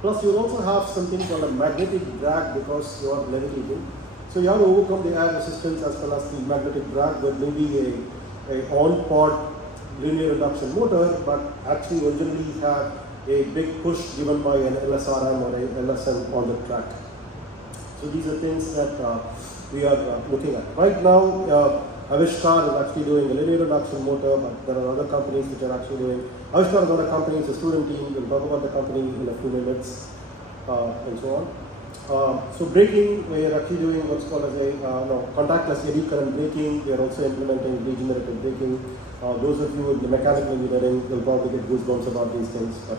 Plus you will also have something called a magnetic drag because you are levitating. So you have to overcome the air resistance as well as the magnetic drag with maybe a on-pod linear induction motor, but actually originally have a big push given by an LSRM or a LSM on the track. So these are things that we are looking at. Right now, Avishkar is actually doing a linear induction motor, but there are other companies which are actually doing. Avishkar is not a company, it's a student team. We'll talk about the company in a few minutes and so on. So braking, we are actually doing what's called as a contactless eddy current braking. We are also implementing regenerative braking. Those of you in the mechanical engineering will probably get goosebumps about these things, but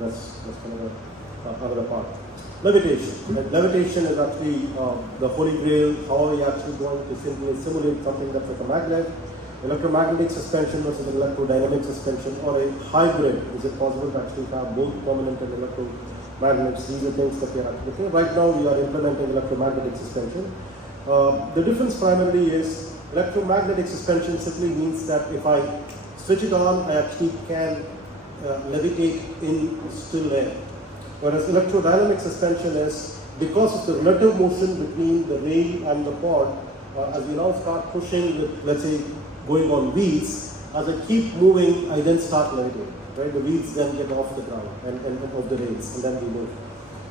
that's kind of another part. Levitation. Levitation is actually the holy grail. How are we actually going to simply simulate something that's like a magnet? Electromagnetic suspension versus electrodynamic suspension, or a hybrid. Is it possible to actually have both permanent and electromagnets? These are things that we are actually looking at. Right now we are implementing electromagnetic suspension. The difference primarily is electromagnetic suspension simply means that if I switch it on, I actually can levitate in still air. Whereas electrodynamic suspension is because of the relative motion between the rail and the pod, as we now start pushing with, let's say, going on wheels, as I keep moving, I then start levitating. Right? The wheels then get off the ground and off the rails, and then we move.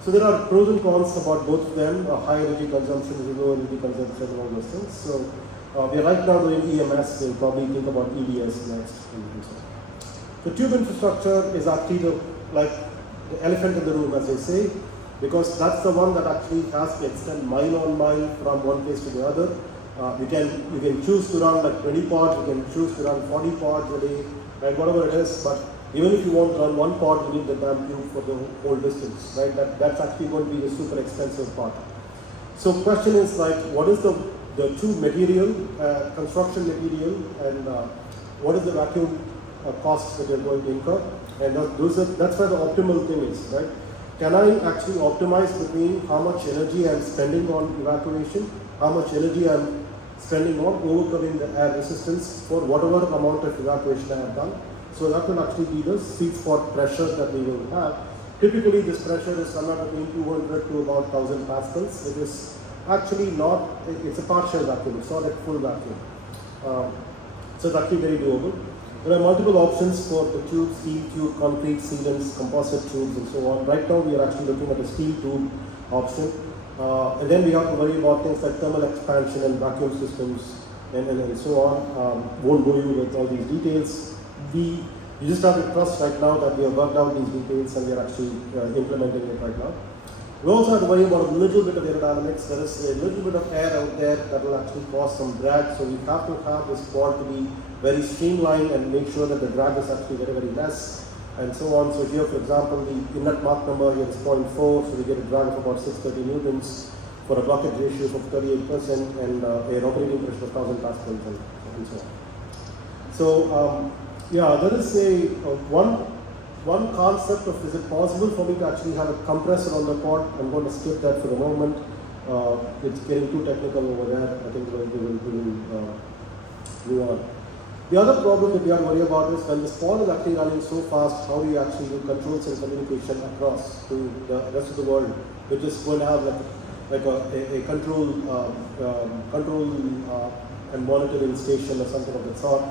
So there are pros and cons about both of them, high energy consumption, low energy consumption, and all those things. So we are right now doing EMS, we'll probably think about EDS next. The tube infrastructure is actually like the elephant in the room, as they say, because that's the one that actually has to extend mile on mile from one place to the other. You can choose to run like 20 pods, you can choose to run 40 pods a day, right, whatever it is, but even if you want to run one pod, you need the damn tube for the whole distance, right? That's actually going to be the super expensive part. So question is like, what is the tube material, construction material, and what is the vacuum costs that you're going to incur? And that's where the optimal thing is, right? Can I actually optimize between how much energy I'm spending on evacuation, how much energy I'm spending on overcoming the air resistance for whatever amount of evacuation I have done? So that will actually be the sweet spot pressure that we will have. Typically this pressure is somewhere between 200 to about 1000 pascals. It is actually not, it's a partial vacuum, it's not a full vacuum. So it's actually very doable. There are multiple options for the tube, steel tube, concrete sealants, composite tubes, and so on. Right now we are actually looking at a steel tube option. And then we have to worry about things like thermal expansion and vacuum systems and so on. Won't go you with all these details. You just have to trust right now that we have worked out these details and we are actually implementing it right now. We also have to worry about a little bit of aerodynamics. There is a little bit of air out there that will actually cause some drag. So we have to have this pod to be very streamlined and make sure that the drag is actually very, very less and so on. So here, for example, the inlet Mach number here is 0.4, so we get a drag of about 630 newtons for a blockage ratio of 38% and an operating pressure of 1000 pascals and so on. So there is one concept of, is it possible for me to actually have a compressor on the pod? I'm going to skip that for a moment. It's getting too technical over there. I think we will move on. The other problem that we are worried about is when this pod is actually running so fast, how do you actually do controls and communication across to the rest of the world, which is going to have like a control and monitoring station or something of that sort.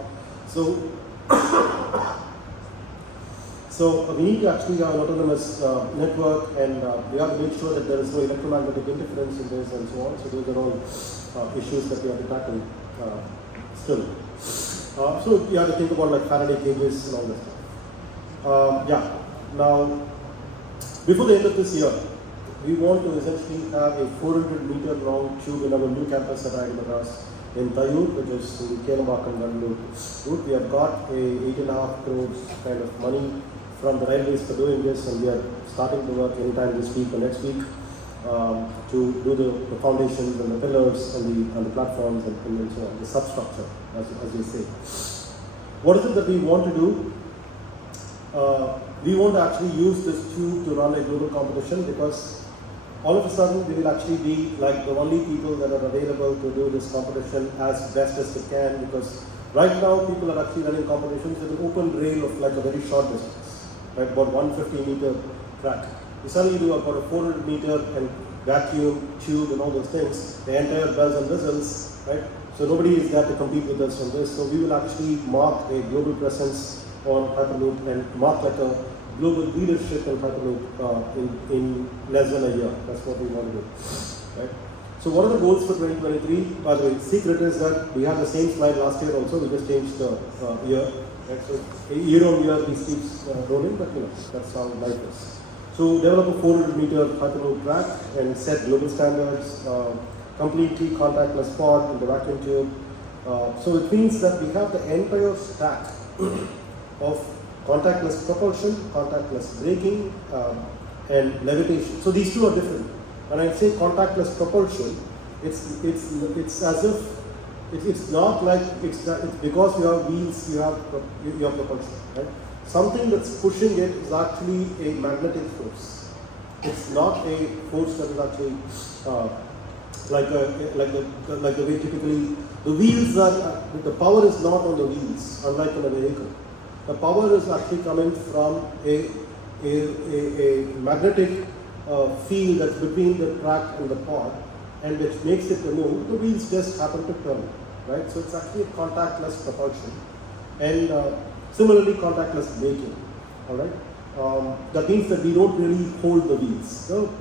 So we need to actually have an autonomous network, and we have to make sure that there is no electromagnetic interference in this and so on. So those are all issues that we have to tackle still. So you have to think about like Faraday cages and all that stuff. Yeah. Now, before the end of this year, we want to essentially have a 400-meter long tube in our new campus at IIT Madras in Tayur, which is in Kenambakam route. We have got a 8.5 crores kind of money from the railways for doing this, and we are starting to work anytime this week or next week to do the foundations and the pillars and the platforms and so on, the substructure, as they say. What is it that we want to do? We want to actually use this tube to run a global competition, because all of a sudden we will actually be like the only people that are available to do this competition as best as they can, because right now people are actually running competitions with an open rail of like a very short distance, right, about 150-meter track. You suddenly do about a 400-meter and vacuum tube and all those things, the entire bells and whistles, right? So nobody is there to compete with us on this. So we will actually mark a global presence on Hyperloop and mark like a global leadership in Hyperloop in less than a year. That's what we want to do, right? So what are the goals for 2023? By the way, secret is that we had the same slide last year also. We just changed the year, right? So year on year this keeps rolling, but that's how life is. So develop a 400-meter Hyperloop track and set global standards. Completely contactless pod in the vacuum tube. So it means that we have the entire stack of contactless propulsion, contactless braking, and levitation. So these two are different. When I say contactless propulsion, it's as if it's not like it's because you have wheels, you have propulsion, right? Something that's pushing it is actually a magnetic force. It's not a force that is actually like the way typically the wheels are. The power is not on the wheels, unlike in a vehicle. The power is actually coming from a magnetic field that's between the track and the pod, and which makes it to move. The wheels just happen to turn, right? So it's actually a contactless propulsion, and similarly contactless braking. All right. That means that we don't really hold the wheels. So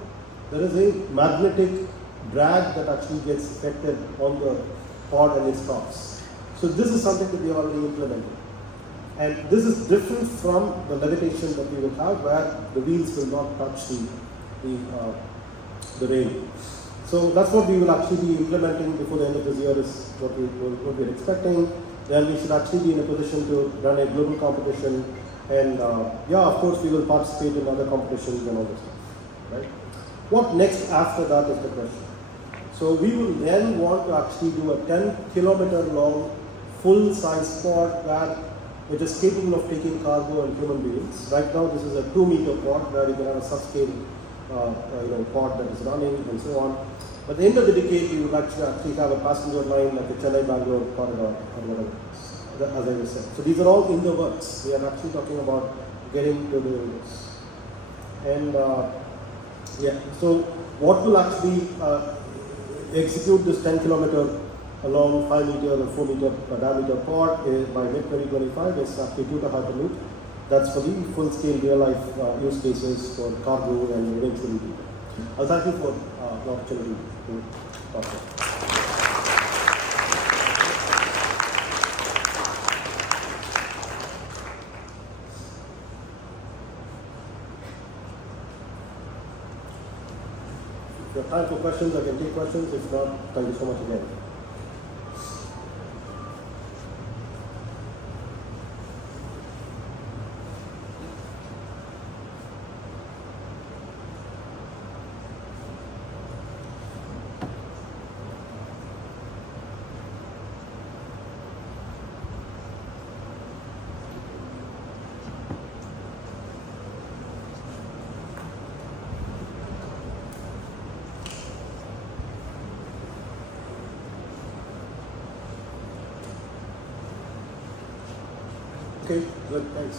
there is a magnetic drag that actually gets affected on the pod and it stops. So this is something that we have already implemented. And this is different from the levitation that we will have, where the wheels will not touch the rail. So that's what we will actually be implementing before the end of this year, is what we're expecting. Then we should actually be in a position to run a global competition, and of course we will participate in other competitions and all this stuff, right? What next after that is the question. So we will then want to actually do a 10-kilometer long full-size pod which is capable of taking cargo and human beings. Right now this is a 2-meter pod where you can have a subscale pod that is running and so on. But at the end of the decade, we would actually have a passenger line like a Chennai-Bangalore corridor or whatever, as I just said. So these are all in the works. We are actually talking about getting to do this. And so what will actually execute this 10-kilometer along 5-meter or 4-meter diameter pod by mid-2025 is actually Tutor Hyperloop. That's for the full-scale real-life use cases for cargo and eventually people. I'll thank you for the opportunity to talk about. If you have time for questions, I can take questions. If not, thank you so much again. Okay, good, thanks.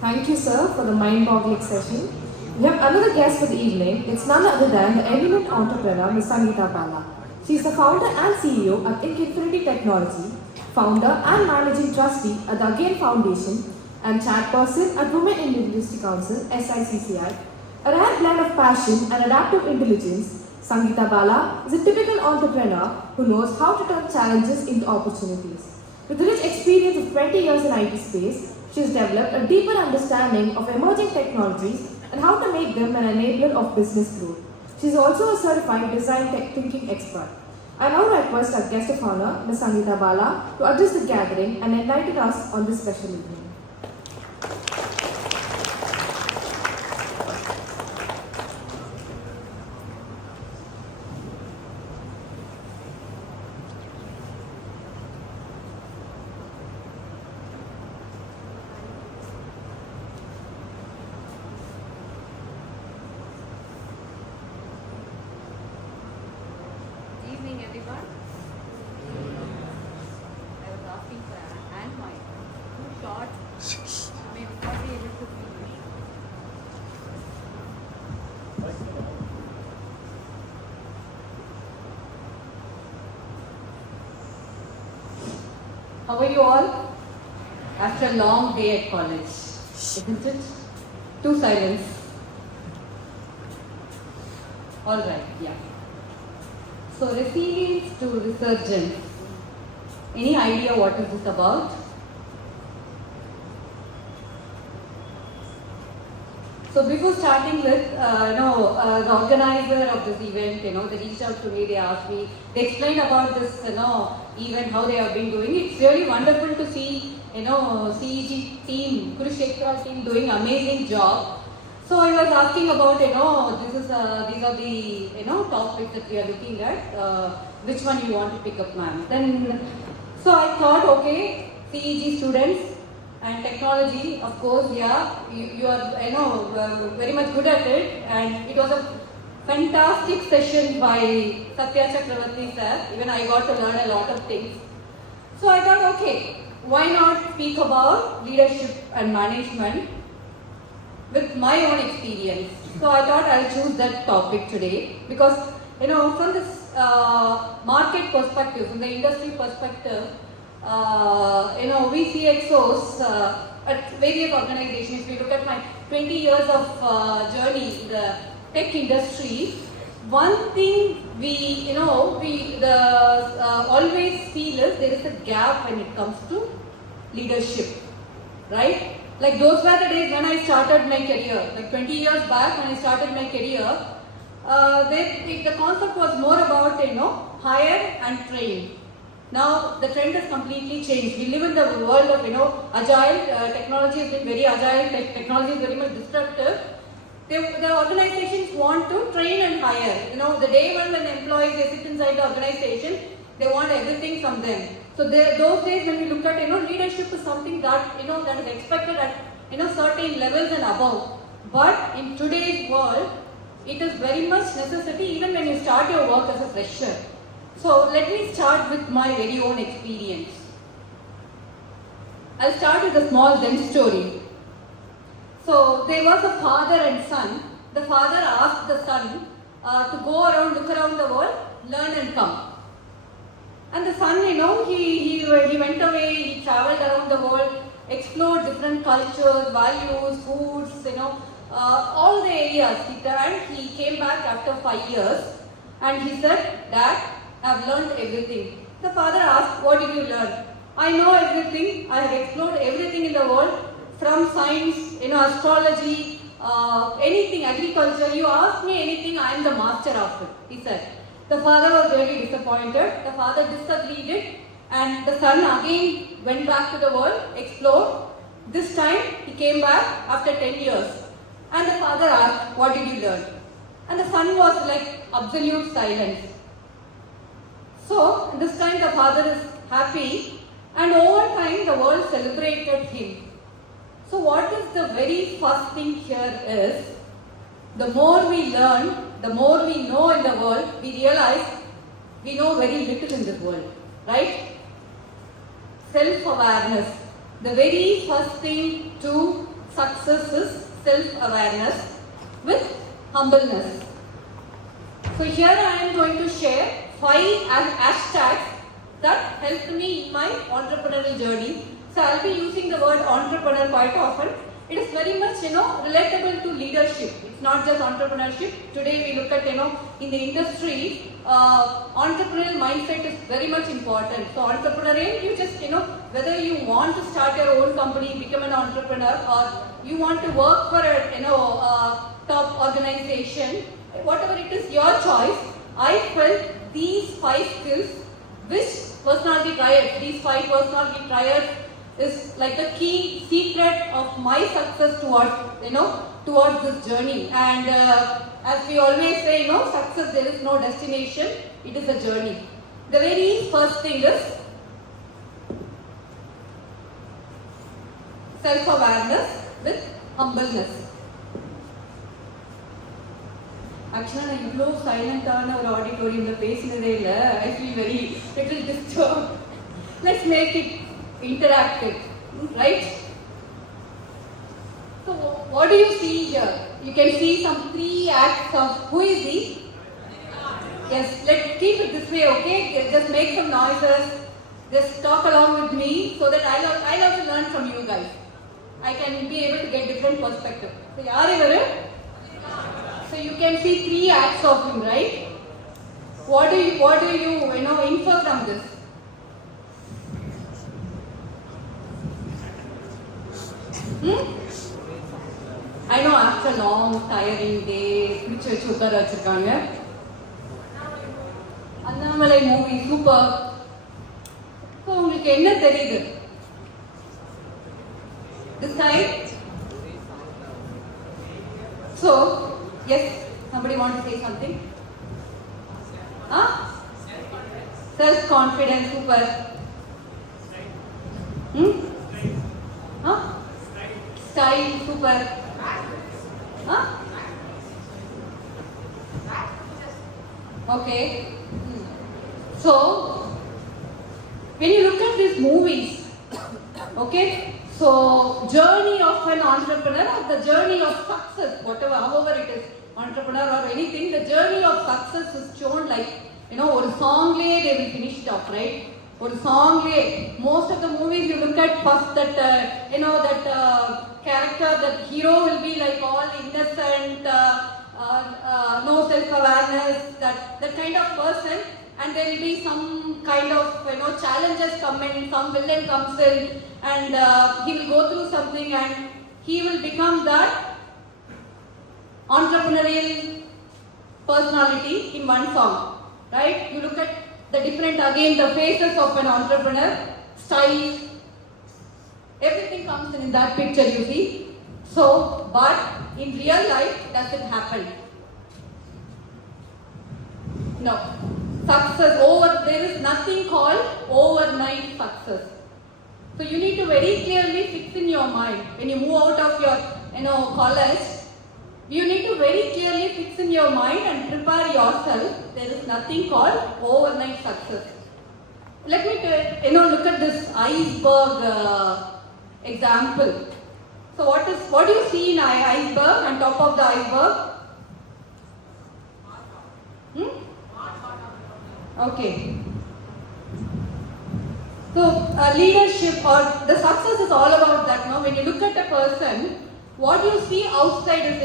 Thank you, sir, for the mind-boggling session. We have another guest for the evening. It's none other than the eminent entrepreneur, Ms. Sangeetha Bala. She is the founder and CEO at Thinkinfinity Technology, founder and managing trustee at the Again Foundation, and chairperson at Women in University Council, SICCI. A rare blend of passion and adaptive intelligence, Sangeetha Bala is a typical entrepreneur who knows how to turn challenges into opportunities. With a rich experience of 20 years in IT space, she has developed a deeper understanding of emerging technologies and how to make them an enabler of business growth. She is also a certified design thinking expert. I now request our guest of honor, Ms. Sangeetha Bala, to address the gathering and enlighten us on this special evening. Everyone. I was asking for a hand mic. Too short. I may not be able to finish. How are you all? After a long day at college, isn't it? Too silence. All right, yeah. So resilience to resurgence. Any idea what is this about? So before starting with, the organizer of this event, they reached out to me, they asked me, they explained about this, event, how they have been doing. It's really wonderful to see, CEG team, Kurukshetra team doing amazing job. So I was asking about, these are the, topics that we are looking at. Which one you want to pick up, ma'am? Then, so I thought, okay, CEG students and technology, of course, yeah, you are, very much good at it. And it was a fantastic session by Satya Chakravarthy sir. Even I got to learn a lot of things. So I thought, okay, why not speak about leadership and management with my own experience. So I thought I'll choose that topic today because, from this market perspective, from the industry perspective, we CXOs at various organizations, if you look at my 20 years of journey in the tech industry, one thing we always feel is there is a gap when it comes to leadership, right? Like those were the days when I started my career, like 20 years back when I started my career, the concept was more about, hire and train. Now the trend has completely changed. We live in the world of, agile, technology has been very agile, technology is very much disruptive. The organizations want to train and hire. The day when an employee, they sit inside the organization, they want everything from them. So those days when we look at, leadership is something that, that is expected at, certain levels and above. But in today's world, it is very much necessity even when you start your work as a fresher. So let me start with my very own experience. I'll start with a small Zen story. So there was a father and son. The father asked the son to go around, look around the world, learn and come. And the son, he went away, he traveled around the world, explored different cultures, values, foods, all the areas. He came back after 5 years and he said, Dad, I've learned everything. The father asked, what did you learn? I know everything, I have explored everything in the world, from science, astrology, anything, agriculture, you ask me anything, I am the master of it, he said. The father was really disappointed. The father disagreed it, and the son again went back to the world, explored. This time he came back after 10 years. And the father asked, what did you learn? And the son was like absolute silence. So this time the father is happy, and over time the world celebrated him. So what is the very first thing here is, the more we learn, the more we know in the world, we realize we know very little in this world, right? Self-awareness. The very first thing to success is self-awareness with humbleness. So here I am going to share 5 hashtags that helped me in my entrepreneurial journey. So I'll be using the word entrepreneur quite often. It is very much, relatable to leadership. It's not just entrepreneurship. Today we look at, in the industry, entrepreneurial mindset is very much important. So entrepreneurial, you just, whether you want to start your own company, become an entrepreneur, or you want to work for a, top organization, whatever it is, your choice. I felt these 5 skills, which personality triad, these 5 personality triads is like the key secret of my success towards this journey. And as we always say, success, there is no destination, it is a journey. The very first thing is self-awareness with humbleness. Actually, I am so silent on our auditorium, the pace in the I feel very little disturbed. Let's make it interactive, right? So what do you see here? You can see some 3 acts of, who is he? Yes, let's keep it this way, okay? Just make some noises, just talk along with me so that I'll also learn from you guys. I can be able to get different perspective. So So you can see 3 acts of him, right? What do you infer from this? I know after a long, tiring day, which vechirukanga. Annamalai movie, super. So உங்களுக்கு என்ன தெரியுது? This side? So, yes, somebody want to say something? Huh? Self-confidence, super. Huh? Style, super. Huh? Okay. So, when you look at these movies, okay, so journey of an entrepreneur or the journey of success, whatever, however it is, entrepreneur or anything, the journey of success is shown like, or song they will finish it off, right? Or song most of the movies you look at first that, character, that hero will be like all innocent, no self-awareness, that kind of person, and there will be some kind of, challenges come in, some villain comes in, and he will go through something and he will become that entrepreneurial personality in one song, right? You look at the different, again, the phases of an entrepreneur, style, everything comes in that picture, you see. So, but in real life, does it happen? No. Success, there is nothing called overnight success. So you need to very clearly fix in your mind, when you move out of your, college, you need to very clearly fix in your mind and prepare yourself. There is nothing called overnight success. Let me look at this iceberg example. So what do you see in iceberg, on top of the iceberg? Okay. So leadership or the success is all about that. Now, when you look at a person, what you see outside is,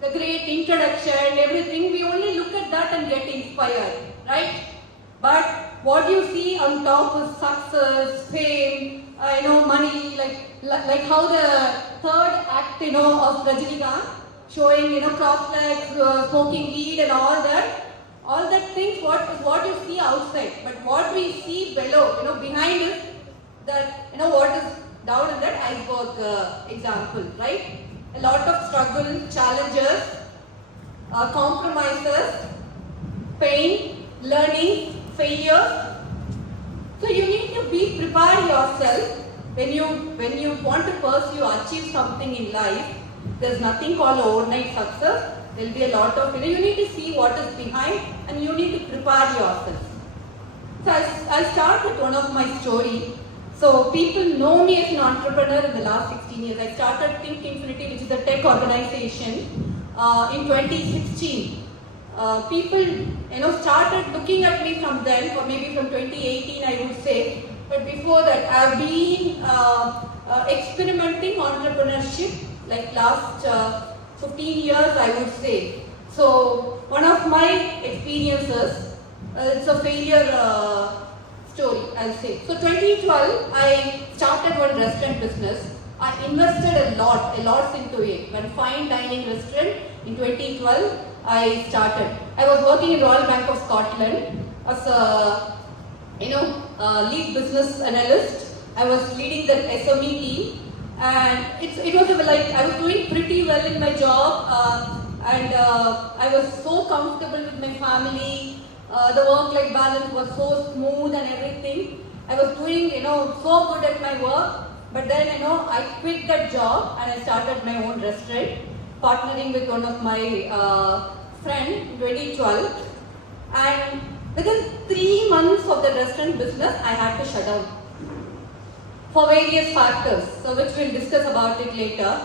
the great introduction, everything. We only look at that and get inspired, right? But what you see on top is success, fame, money, like how the third act, of Rajinikanth showing, cross-legs, smoking weed and all that things, what you see outside. But what we see below, behind is that, what is down in that iceberg example, right? A lot of struggle, challenges, compromises, pain, learning, failure. So you need to prepare yourself when you want to pursue, achieve something in life, there's nothing called overnight success. There'll be a lot of, you need to see what is behind and you need to prepare yourself. So I'll start with one of my story. So people know me as an entrepreneur in the last 16 years. I started Thinkinfinity, which is a tech organization, in 2016. People, started looking at me from then, or maybe from 2018, I would say. But before that, I've been experimenting entrepreneurship like last 15 years, I would say. So one of my experiences, it's a failure story, I'll say. So 2012, I started one restaurant business. I invested a lot into it. One fine dining restaurant in 2012, I started. I was working in Royal Bank of Scotland as a lead business analyst. I was leading the SME team, and it was like I was doing pretty well in my job, and I was so comfortable with my family. The work-life balance was so smooth and everything. I was doing so good at my work. But then I quit that job and I started my own restaurant, partnering with one of my friend in 2012. And within 3 months of the restaurant business, I had to shut down for various factors, so which we'll discuss about it later.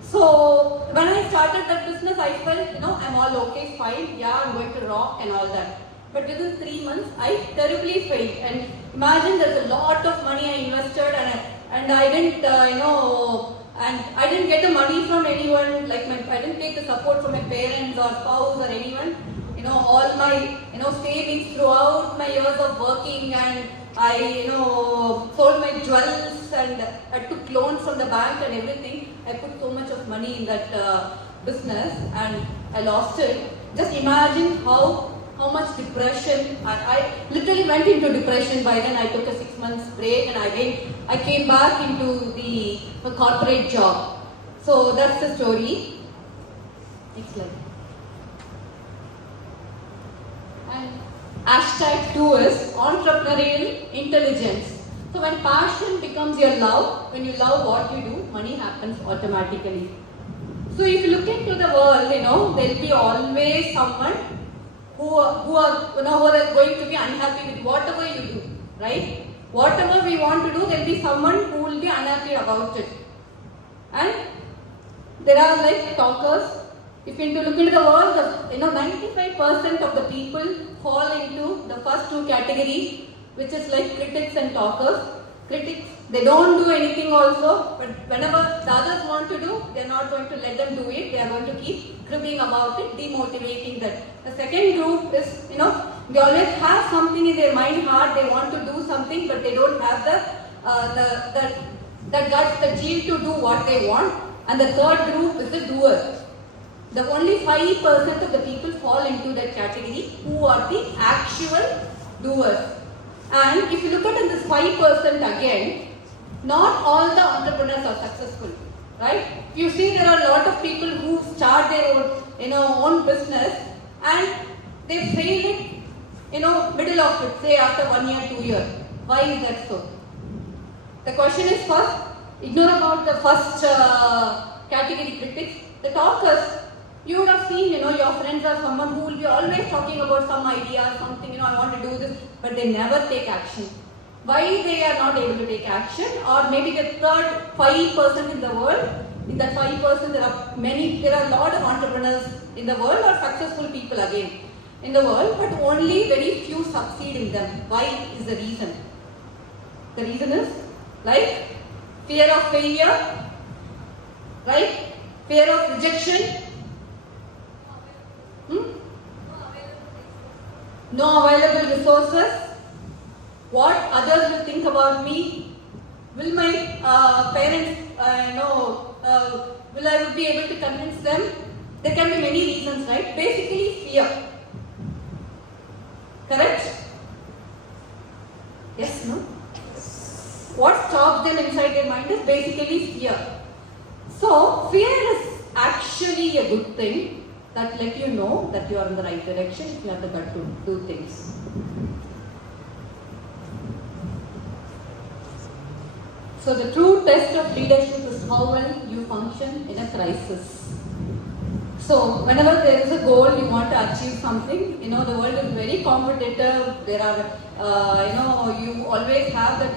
So when I started that business, I felt I'm all okay, fine, yeah, I'm going to rock and all that. But within 3 months, I terribly failed. And imagine there's a lot of money I invested, and I didn't, and I didn't get the money from anyone. Like I didn't take the support from my parents or spouse or anyone. All my savings throughout my years of working, and I sold my jewels and I took loans from the bank and everything. I put so much of money in that business and I lost it. Just imagine how much depression. I literally went into depression. By then I took a 6 months break and again I came back into the corporate job. So that's the story. Next slide. And #2 is entrepreneurial intelligence. So when passion becomes your love, when you love what you do, money happens automatically. So if you look into the world, there will be always someone who are going to be unhappy with whatever you do, right? Whatever we want to do, there will be someone who will be unhappy about it. And there are like talkers. If you look into the world, 95% of the people fall into the first two categories, which is like critics and talkers. Critics, they don't do anything also, but whenever the others want to do, they are not going to let them do it. They are going to keep cribbing about it, demotivating that. The second group is, they always have something in their mind, heart, they want to do something, but they don't have the guts, the zeal to do what they want. And the third group is the doers. The only 5% of the people fall into that category who are the actual doers. And if you look at this 5% again, not all the entrepreneurs are successful, right? You see there are a lot of people who start their own, own business and they fail it, middle of it, say after 1 year, 2 years. Why is that so? The question is first, ignore about the first category critics, the talkers. You would have seen, your friends are someone who will be always talking about some idea, something, I want to do this, but they never take action. Why they are not able to take action? Or maybe the third 5% in the world, in that 5% there are a lot of entrepreneurs in the world or successful people again in the world, but only very few succeed in them. Why is the reason? The reason is like fear of failure, right? Fear of rejection. No available resources. What others will think about me? Will my parents will I be able to convince them? There can be many reasons, right? Basically fear. Correct? Yes, no? What stops them inside their mind is basically fear. So fear is actually a good thing. That let you know that you are in the right direction if you have the gut to do things. So the true test of leadership is how well you function in a crisis. So whenever there is a goal, you want to achieve something, the world is very competitive. There are, you always have that,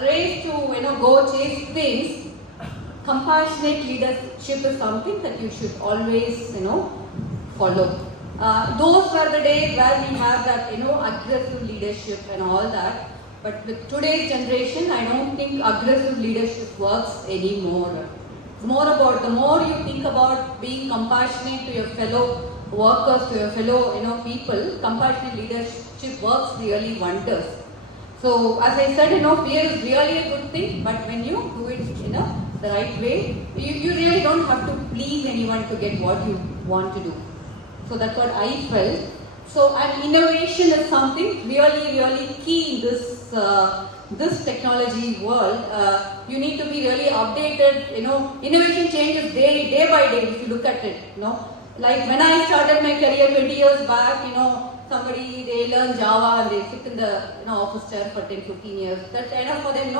race to, go chase things. Compassionate leadership is something that you should always, follow. Those were the days where we have that, aggressive leadership and all that. But with today's generation, I don't think aggressive leadership works anymore. It's more about, the more you think about being compassionate to your fellow workers, to your fellow, people, compassionate leadership works really wonders. So, as I said, fear is really a good thing, but when you do it in the right way, you really don't have to please anyone to get what you want to do. So that's what I felt. So, and innovation is something really, really key in this technology world. You need to be really updated. Innovation changes day by day. If you look at it, like when I started my career 20 years back, somebody they learn Java and they sit in the office chair for 10-15 years. That's enough for them.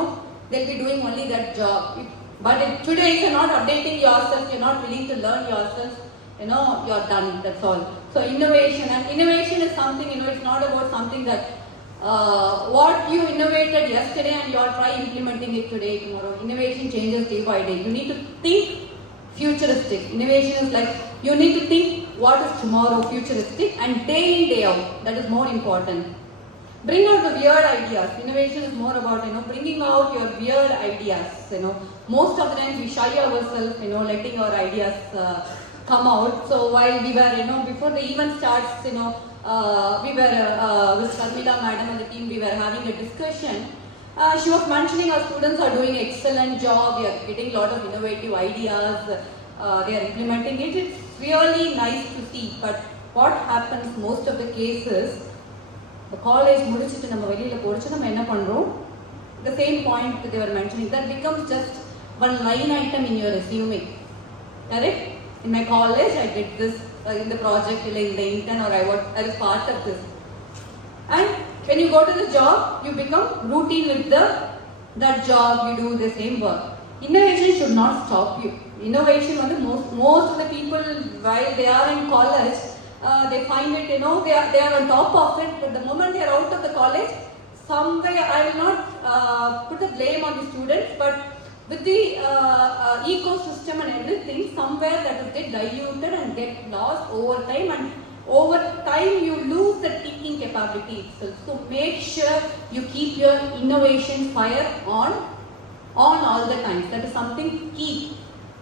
They'll be doing only that job. But today, if you're not updating yourself, you're not willing to learn yourself, you're done, that's all. So innovation is something, it's not about something that what you innovated yesterday and you're trying implementing it today, tomorrow. Innovation changes day by day. You need to think futuristic. Innovation is like, you need to think what is tomorrow, futuristic, and day in, day out. That is more important. Bring out the weird ideas. Innovation is more about, bringing out your weird ideas. Most of the time we shy ourselves, letting our ideas come out. So while we were, before the event starts, we were with Sharmila madam and the team, we were having a discussion. She was mentioning our students are doing an excellent job. We are getting a lot of innovative ideas. They are implementing it. It's really nice to see. But what happens most of the cases, the college முடிச்சிட்டு நம்ம வெளியில போறச்சு நம்ம என்ன பண்றோம், the same point that they were mentioning, that becomes just one line item in your resume. Correct? In my college I did this in the project, in the intern, or I was part of this. And when you go to the job, you become routine with that job, you do the same work. Innovation should not stop you. Innovation, most of the people while they are in college, they find it, they are on top of it, but the moment they are out of the college, somewhere, I will not put the blame on the students, but with the ecosystem and everything, somewhere that will get diluted and get lost over time, and over time you lose the thinking capability itself. So make sure you keep your innovation fire on all the time. That is something key.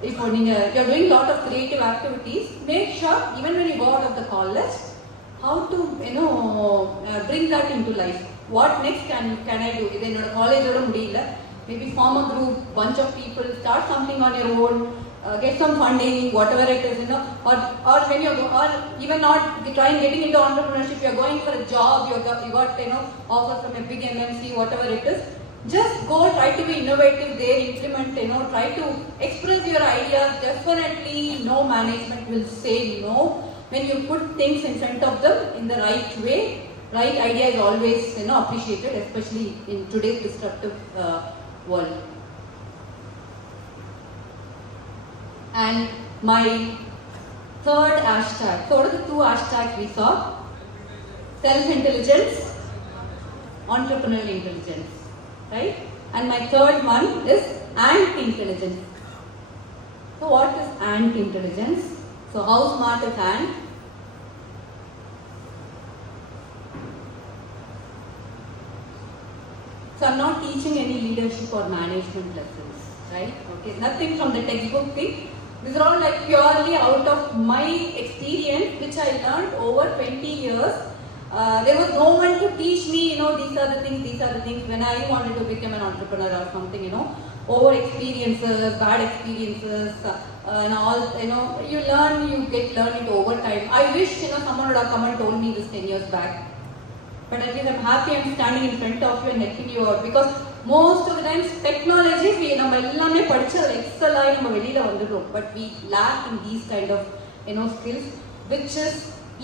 If you are doing a lot of creative activities, make sure even when you go out of the college, how to bring that into life. What next can I do? If in a college oda mudiyilla, maybe form a group, bunch of people, start something on your own, get some funding, whatever it is, or when you go, or even not trying getting into entrepreneurship, you are going for a job, you got offers from a big MNC, whatever it is. Just go, try to be innovative there, implement, try to express your ideas. Definitely no management will say no when you put things in front of them in the right way. Right idea is always appreciated, especially in today's disruptive world. And my third hashtag, so what are the two hashtags we saw? Self-intelligence, entrepreneurial intelligence. Right? And my third one is ant-intelligence. So what is ant-intelligence? So how smart is ant? So I'm not teaching any leadership or management lessons, right? Okay, nothing from the textbook thing. These are all like purely out of my experience, which I learned over 20 years. There was no one to teach me, these are the things when I wanted to become an entrepreneur or something, over experiences, bad experiences, and all, you learn it over time. I wish, someone would have come and told me this 10 years back. But at least I'm happy I'm standing in front of you and helping you out, because most of the times technology, நம்ம எல்லாமே படிச்சு excel ஆகி நம்ம வெளியில வந்துடுறோம், but we lack in these kind of, skills, which is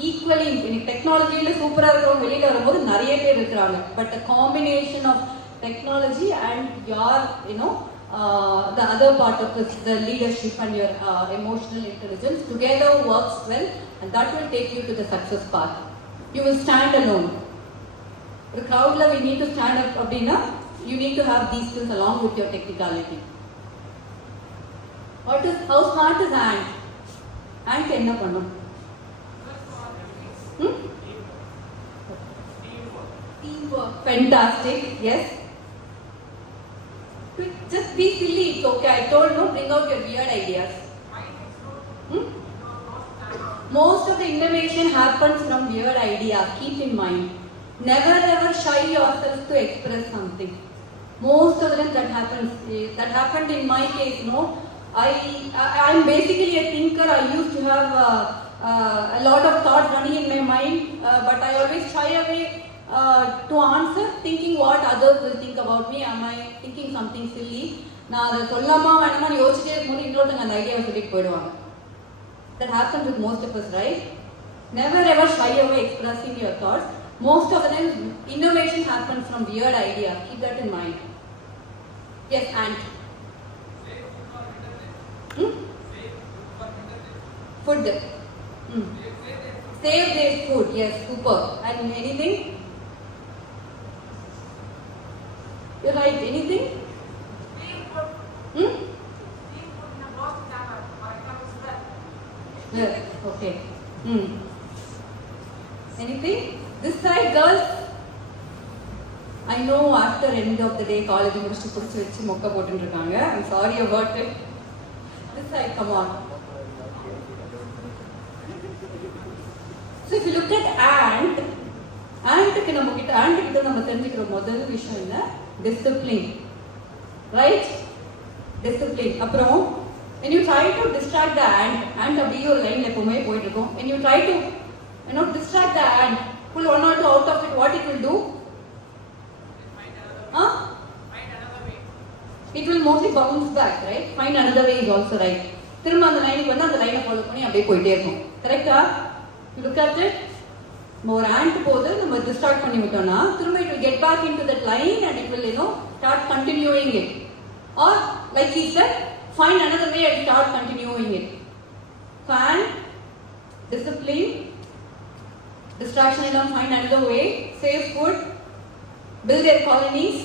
equally in technology. சூப்பரா இருக்கிறவங்க வெளியில வரும்போது நிறைய பேர் இருக்கிறாங்க, but the combination of technology and your, the other part of this, the leadership and your emotional intelligence together works well, and that will take you to the success path. You will stand alone. The crowd level, we need to stand up, Abdina. You need to have these skills along with your technicality. How smart is ant? Ant enna pannum? Teamwork. Fantastic. Yes. Just be silly. It's okay. I told you, bring out your weird ideas. Most of the innovation happens from weird ideas. Keep in mind. Never ever shy yourself to express something. Most of the time that happens. That happened in my case. I'm basically a thinker. I used to have a lot of thoughts running in my mind, but I always shy away to answer, thinking what others will think about me. Am I thinking something silly? That happens with most of us, right? Never ever shy away expressing your thoughts. Most of the time, innovation happens from weird ideas. Keep that in mind. Yes, and food. Save their food. Yes, super. And anything? You're right. Anything? Yes. Okay. Anything? This side, girls. I know after end of the day, college முடிச்சிட்டு புடிச்சு வச்சு மொக்க போட்டுட்டு இருக்காங்க. I'm sorry about it. This side, come on. So if you look at ant கிட்ட நம்ம தெரிஞ்சுக்கிற முதல் விஷயம் என்ன? Discipline. Right? Discipline. அப்புறம் when you try to distract the ant அப்படியே ஒரு லைன்ல எப்பவுமே போயிட்டு இருக்கும். When you try to distract the ant, pull one or two out of it, what it will do? It will mostly bounce back, right? Find another way is also right. திரும்ப அந்த லைனுக்கு வந்து அந்த லைனை ஃபாலோ பண்ணி அப்படியே போயிட்டே இருக்கும். கரெக்டா? Look at it. ஒரு ant போது நம்ம டிஸ்ட்ராக்ட் பண்ணி விட்டோம்னா திரும்ப it will get back into that line and it will start continuing it. Or like he said, find another way and start continuing it. Find discipline, distraction and find another way, save food, build their colonies.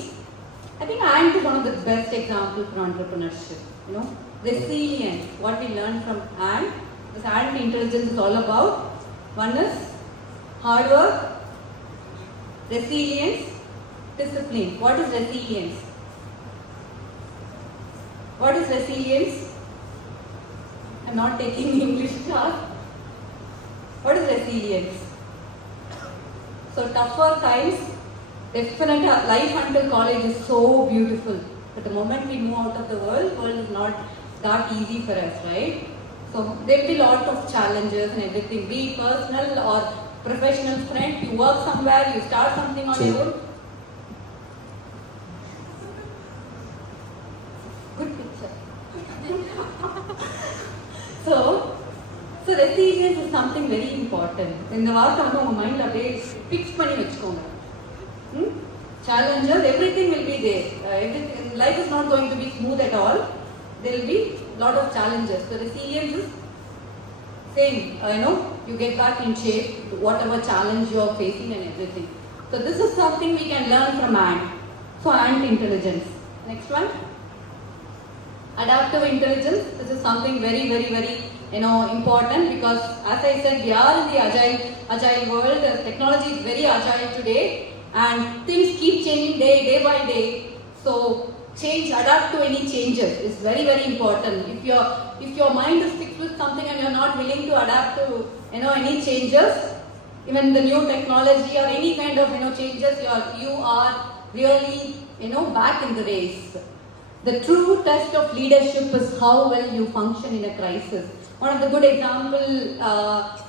I think ant is one of the best examples for entrepreneurship. Resilience. What we learn from ant, this ant intelligence is all about. One is hard work, resilience, discipline. What is resilience? What is resilience? I'm not taking English class. What is resilience? So tougher times, definitely life until college is so beautiful. But the moment we move out of the world is not that easy for us, right? So there will be a lot of challenges and everything, be it personal or professional friend. You work somewhere, you start something on your own. Good picture. So resilience is something very important. In the வார்த்தை வந்து உங்க மைண்ட்ல அப்படியே fix பண்ணி வச்சுக்கோங்க. Challenges, everything will be there. Life is not going to be smooth at all. There will be lot of challenges. So resilience is same. You get back in shape to whatever challenge you are facing and everything. So this is something we can learn from ant. So ant intelligence. Next one. Adaptive intelligence. This is something very, very, very important, because as I said, we are in the agile world. Technology is very agile today, and things keep changing day by day. So adapt to any changes is very, very important. If your mind is fixed with something and you're not willing to adapt to any changes, even the new technology or any kind of changes, you are really back in the race. The true test of leadership is how well you function in a crisis. One of the good example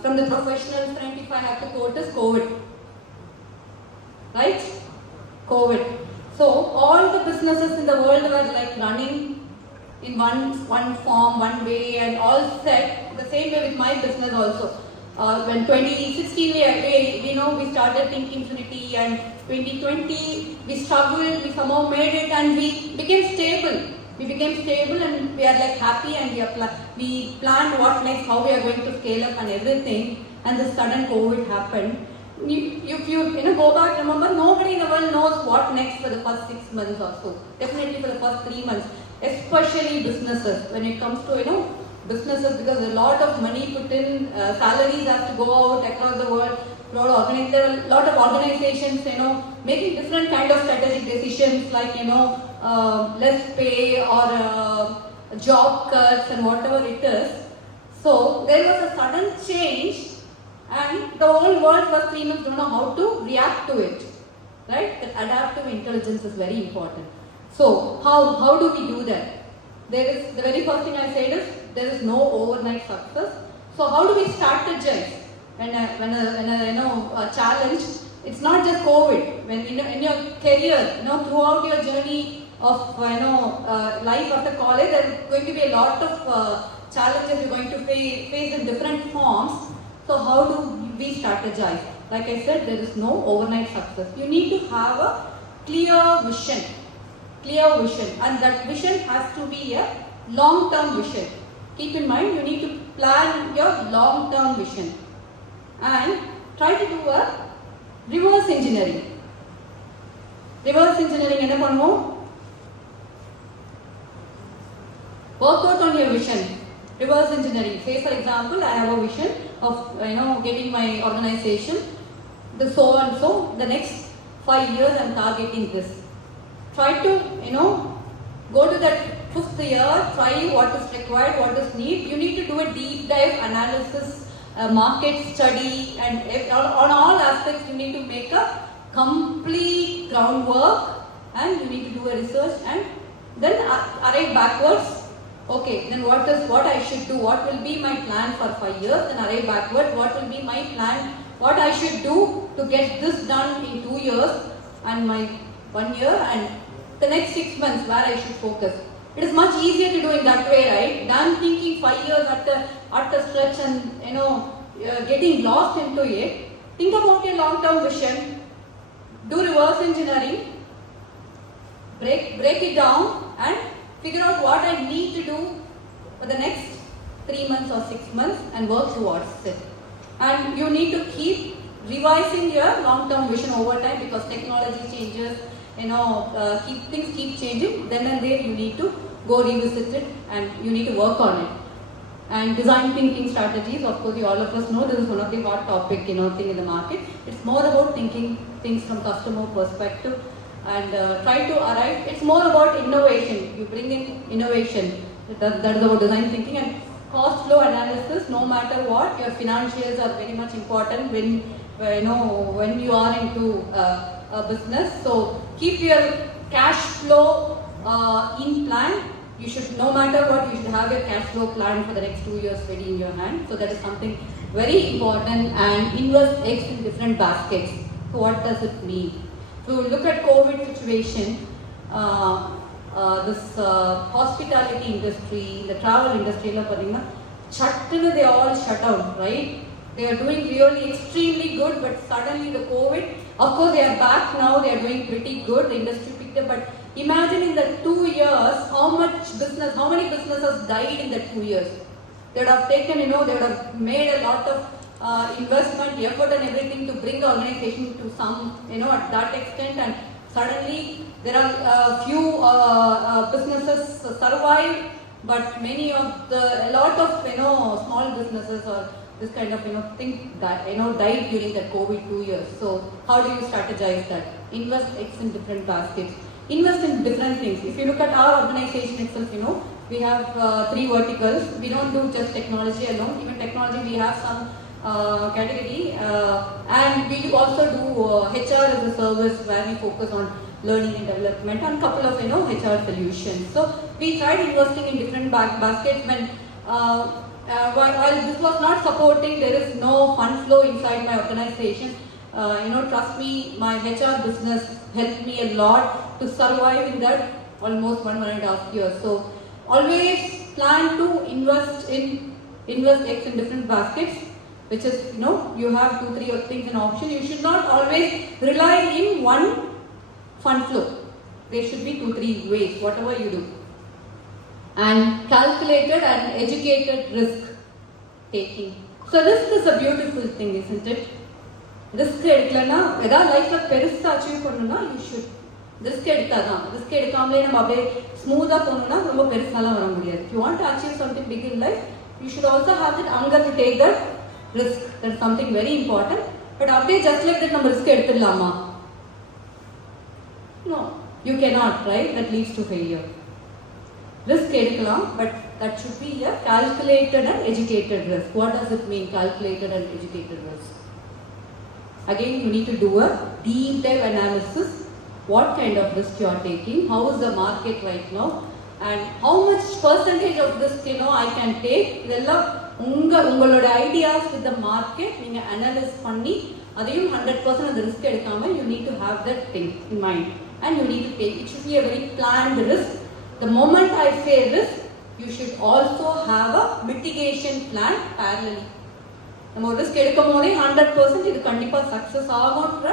from the professional front, if I have to quote, is COVID. Right? COVID. So all the businesses in the world were like running in one form, one way, and all set. The same way with my business also. When 2016 we started Thinkinfinity, and 2020, we struggled, we somehow made it, and we became stable. We became stable, and we are like happy, and we planned what next, how we are going to scale up and everything. And the sudden COVID happened. If you go back, remember, nobody in the world knows what next for the first 6 months or so. Definitely for the first 3 months, especially businesses. When it comes to businesses, because a lot of money put in, salaries have to go out across the world. There are a lot of organizations, making different kind of strategic decisions like, less pay or job cuts and whatever it is. So there was a sudden change, and the whole world for 3 months don't know how to react to it, right? That adaptive intelligence is very important. So how do we do that? The very first thing I said is there is no overnight success. So how do we strategize when a challenge? It's not just COVID. When in your career, throughout your journey of life after college, there's going to be a lot of challenges you're going to face in different forms. So how do we strategize? Like I said, there is no overnight success. You need to have a clear vision, and that vision has to be a long-term vision. Keep in mind, you need to plan your long-term vision and try to do a reverse engineering. Reverse engineering enna pannuvom? Work out on your vision. Reverse engineering. Say for example, I have a vision of getting my organization the so and so. The next 5 years I'm targeting this. Try to go to that 5th year. Try what is required, what is needed. You need to do a deep dive analysis, market study, and on all aspects you need to make a complete groundwork, and you need to do a research and then arrive backwards. Okay, then what I should do? What will be my plan for 5 years? Then arrive backward. What will be my plan? What I should do to get this done in 2 years and my 1 year and the next 6 months where I should focus. It is much easier to do in that way, right? Than thinking 5 years at a stretch and getting lost into it. Think about your long-term vision. Do reverse engineering. Break it down and figure out what I need to do for the next 3 months or 6 months and work towards it. And you need to keep revising your long-term vision over time because technology changes, things keep changing. Then and there you need to go revisit it and you need to work on it. And design thinking strategies, of course, all of us know this is one of the hot topic, thing in the market. It's more about thinking things from customer perspective and try to arrive. It's more about innovation. You bring in innovation. That is about design thinking and cost flow analysis. No matter what, your financials are very much important when you are into a business. So keep your cash flow in plan. You should, no matter what, you should have your cash flow plan for the next 2 years ready in your hand. So that is something very important. And invest X in different baskets. So what does it mean? So look at COVID situation. This hospitality industry, the travel industry, they all shut down, right? They are doing really extremely good, but suddenly the COVID, of course they are back now, they are doing pretty good, the industry picked up, but imagine in the 2 years, how many businesses died in the 2 years? They would have taken, they would have made a lot of investment, effort and everything to bring the organization to some, at that extent, and suddenly there are a few businesses survived, but a lot of small businesses or this kind of thing that died during that COVID 2 years. So how do you strategize that? Invest X in different baskets. Invest in different things. If you look at our organization itself, we have 3 verticals. We don't do just technology alone. Even technology, we have some category, and we also do HR as a service where we focus on learning and development and a couple of HR solutions. So we tried investing in different baskets when while this was not supporting, there is no fund flow inside my organization. Trust me, my HR business helped me a lot to survive in that almost 1.5 years. So always plan to invest X in different baskets. which is, you have 2-3 things in option. You should not always rely in one fund flow. There should be 2-3 ways, whatever you do. And calculated and educated risk taking. So risk is a beautiful thing, isn't it? Risk எடுக்கலனா ஏதாவது லைஃப்ல பெருசா achieve பண்ணனும்னா you should risk எடுத்தாதான். risk எடுக்காமலே நம்ம அப்படியே ஸ்மூத்தா போணும்னா ரொம்ப பெருசாலாம் வர முடியாது. If you want to achieve something big in life, you should also have that hunger to take that risk. That's something very important. But அப்படியே just like that நம்ம risk எடுத்துடலாமா? No, you cannot, right? That leads to failure. Risk எடுக்கலாம், but that should be a calculated and educated risk. What does it mean, calculated and educated risk? Again, you need to do a deep dive analysis. What kind of risk you are taking? How is the market right now? And how much percentage of risk I can take? இதெல்லாம் உங்களோட ideas with the market நீங்க analyze பண்ணி அதையும் 100% அந்த risk எடுக்காம you need to have that thing in mind and you need to take. It should be a very planned risk. The moment I say risk, you should also have a mitigation plan parallelly. நம்ம ஒரு risk எடுக்கும் போதே 100% இது கண்டிப்பா success ஆகும்ன்ற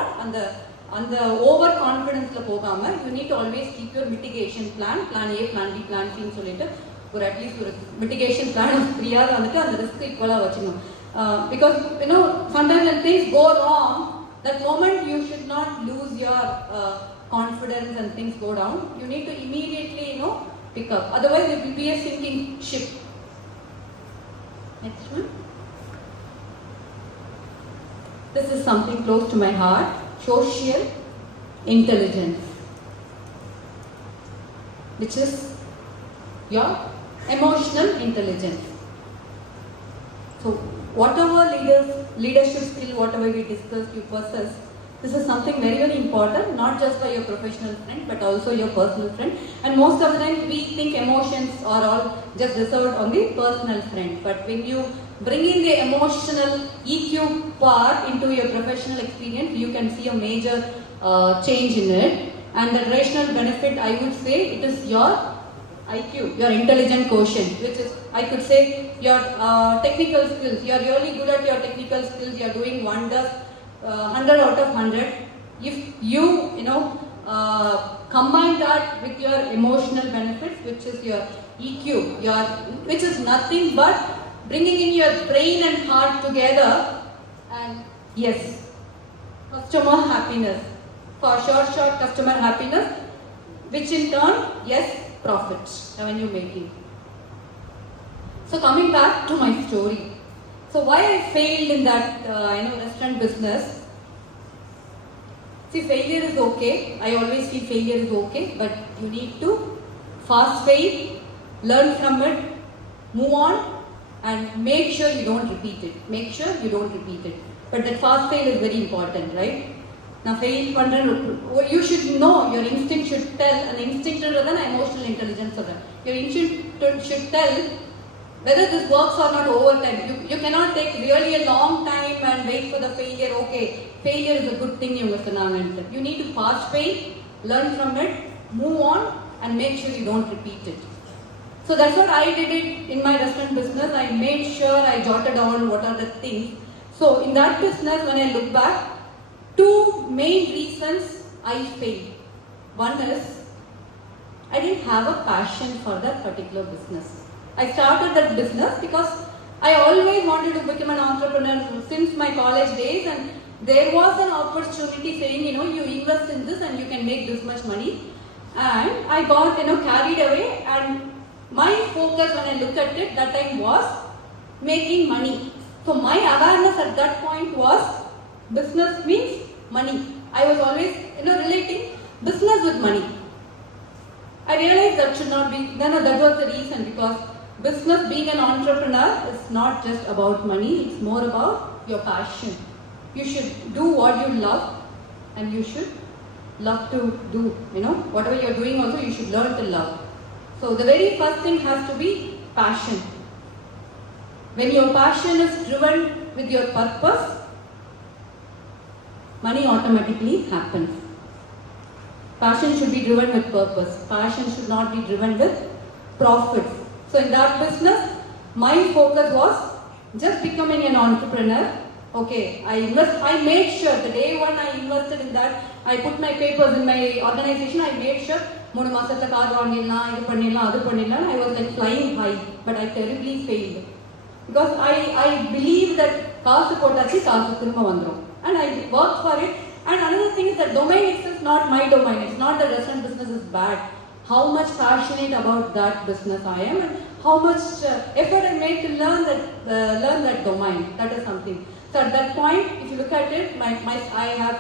அந்த over கான்ஃபிடன்ஸ்ல போகாம you need to always keep your mitigation plan A, plan B, plan C ன்னு சொல்லிட்டு ஒரு அட்லீஸ்ட் ஒரு mitigation plan of 3 ஆவது வந்துட்டு அந்த ரிஸ்க் ஈக்குவலா வச்சுக்கணும். Because sometimes when things go wrong, that moment you should not lose your confidence and things go down. You need to immediately pick up, otherwise it will be a sinking ship. Next one. This is something close to my heart. Social intelligence, which is your emotional intelligence. So whatever leadership skill, whatever we discussed, you possess, this is something very, very important, not just for your professional friend, but also your personal friend. And most of the time we think emotions are all just reserved on the personal friend. But when you bring in the emotional EQ part into your professional experience, you can see a major change in it. And the rational benefit, I would say, it is your IQ, your intelligent quotient, which is, I could say, your technical skills. You are really good at your technical skills, you are doing wonders, 100 out of 100. If you combine that with your emotional benefits, which is your EQ, which is nothing but bringing in your brain and heart together, and yes, customer happiness, for short customer happiness, which in turn, yes, profit, revenue making. So coming back to my story, so why I failed in that restaurant business. See, failure is okay. I always feel failure is okay, but you need to fast fail, learn from it, move on, and make sure you don't repeat it. But that fast fail is very important, right? Now fail you should know, your instinct should tell, and instinct rather than emotional intelligence. Your instinct should tell whether this works or not over time. You cannot take really a long time and wait for the failure. Okay, failure is a good thing, you need to fast fail, learn from it, move on, and make sure you don't repeat it. So that's what I did it in my restaurant business. I made sure I jotted down what are the things. So in that business, when I look back, 2 main reasons I failed. One is, I didn't have a passion for that particular business. I started that business because I always wanted to become an entrepreneur since my college days, and there was an opportunity saying, you invest in this and you can make this much money. And I got, carried away, and my focus when I looked at it that time was making money. So my awareness at that point was business means money. I was always relating business with money. I realized that should not be, that was the reason, because business, being an entrepreneur, is not just about money, it's more about your passion. You should do what you love, and you should love to do, whatever you're doing also you should learn to love. So the very first thing has to be passion. When your passion is driven with your purpose, money automatically happens. Passion should be driven with purpose. Passion should not be driven with profits. So in that business, my focus was just becoming an entrepreneur. Okay, I made sure the day one I invested in that, I put my papers in my organization, I made sure 3 மாசத்துல car வாங்கிடலாம், இது பண்ணிடலாம், அது பண்ணிடலாம். I was like flying high, but I terribly failed. Because I believe that காசு போட்டாச்சு, காசு திரும்ப வந்துரும். And I worked for it. And another thing is that domain itself is not my domain. It's not that restaurant business is bad. How much passionate about that business I am, and how much effort I made to learn that domain. That is something. So at that point, if you look at it, I have,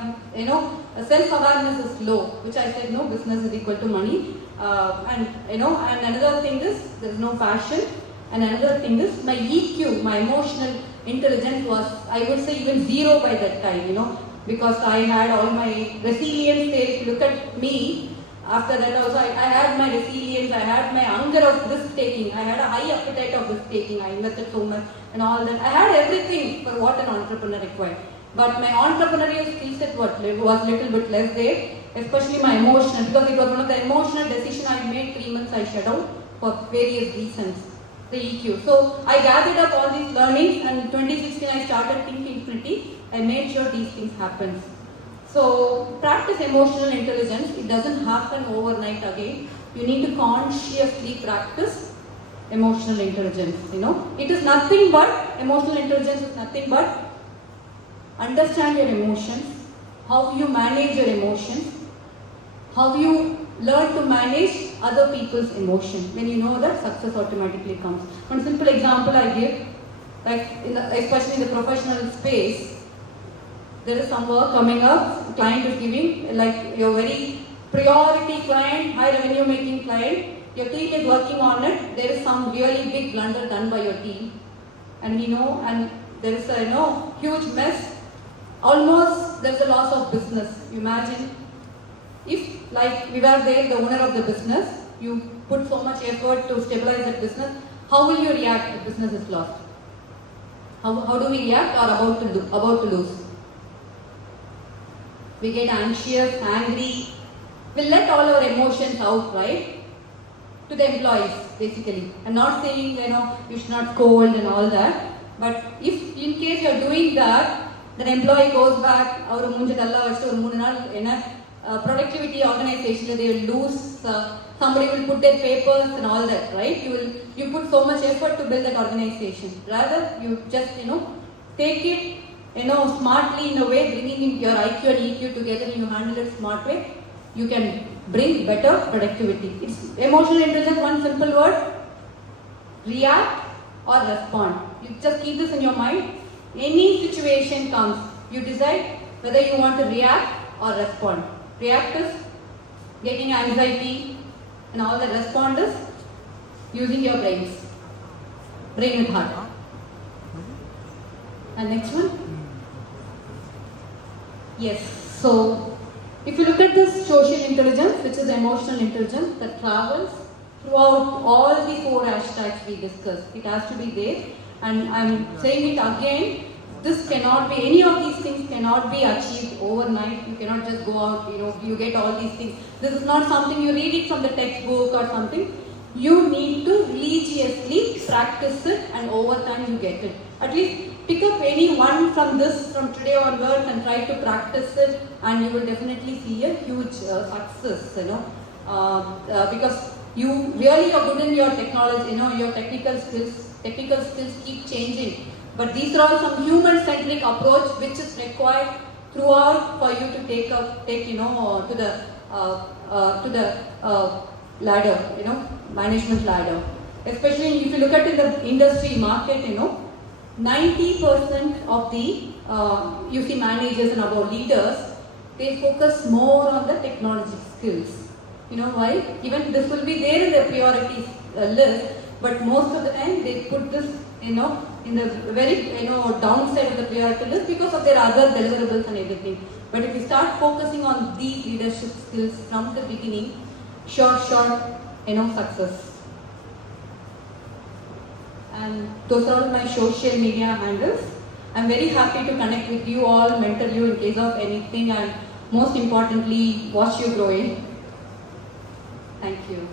self-awareness is low, which I said, no, business is equal to money. And another thing is, there is no passion. And another thing is, my EQ, my emotional intelligence was, I would say, even zero by that time, because I had all my resilience there. If you look at me, after that also, I had my resilience, I had my hunger of risk-taking, I had a high appetite of risk-taking, I invested so much and all that. I had everything for what an entrepreneur required. But my entrepreneurial skill set was little bit less there, especially my emotional, because it was one of the emotional decisions I made 3 months I shut down for various reasons, the EQ. So I gathered up all these learnings, and in 2016 I started Thinkinfinity. I made sure these things happen. So practice emotional intelligence. It doesn't happen overnight again. You need to consciously practice emotional intelligence. It is nothing but, emotional intelligence is nothing but understand your emotions, how you manage your emotions, how you learn to manage other people's emotions. When you know that, success automatically comes. One simple example I give, like especially in the professional space, there is some work coming up, client is giving, like your very priority client, high revenue making client, your team is working on it, there is some really big blunder done by your team, and and there is a huge mess, almost there is a loss of business. Imagine if, like we were there, the owner of the business, you put so much effort to stabilize that business, how will you react if business is lost? How do we react, or about to lose? We get anxious, angry. We'll let all our emotions out, right? To the employees, basically. I'm not saying, you should not scold and all that. But if in case you're doing that, then employee goes back, our productivity organization, they will lose, somebody will put their papers and all that, right? You put so much effort to build that organization. Rather, you just, take it, smartly in a way, bringing in your IQ and EQ together, and you handle it smart way, you can bring better productivity. It's emotional intelligence, one simple word, react or respond. You just keep this in your mind. Any situation comes, you decide whether you want to react or respond. React is getting anxiety and all that. Respond is using your brains. Brain with heart. And next one. Yes, so if you look at this social intelligence, which is emotional intelligence, that travels throughout all the 4 hashtags we discussed. It has to be there, and I'm saying it again, this cannot be, any of these things cannot be achieved overnight. You cannot just go out, you get all these things. This is not something you read it from the textbook or something. You need to religiously practice it, and over time you get it. At least pick up any one from today onwards and try to practice it, and you will definitely see a huge success, because you really are good in your technology, your technical skills keep changing. But these are all some human-centric approach which is required throughout for you to take to the ladder, management ladder. Especially if you look at in the industry market, 90% of the managers and above leaders, they focus more on the technology skills. Why? Even this will be there in the priorities list, but most of the time they put this, in the very, downside of the priority list because of their other deliverables and everything. But if you start focusing on these leadership skills from the beginning, sure, success. And those are all my social media handles. I'm very happy to connect with you all, mentor you in case of anything, and most importantly, watch you growing. Thank you.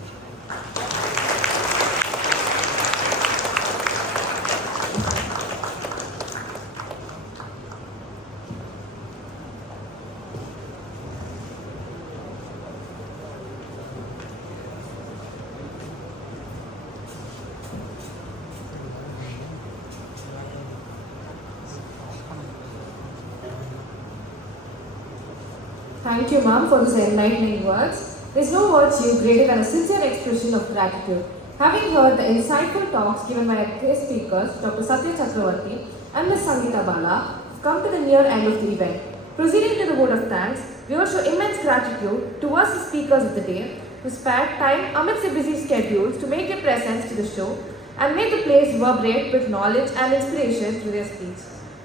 Thank you, ma'am, for these enlightening words. There's no virtue greater than a sincere expression of gratitude. Having heard the insightful talks given by our guest speakers, Dr. Satya Chakravarthy and Ms. Sangeetha Bala, we've come to the near end of the event. Proceeding to the vote of thanks, we also show immense gratitude towards the speakers of the day who spared time amidst their busy schedules to make their presence to the show and made the place reverberate with knowledge and inspiration through their speech.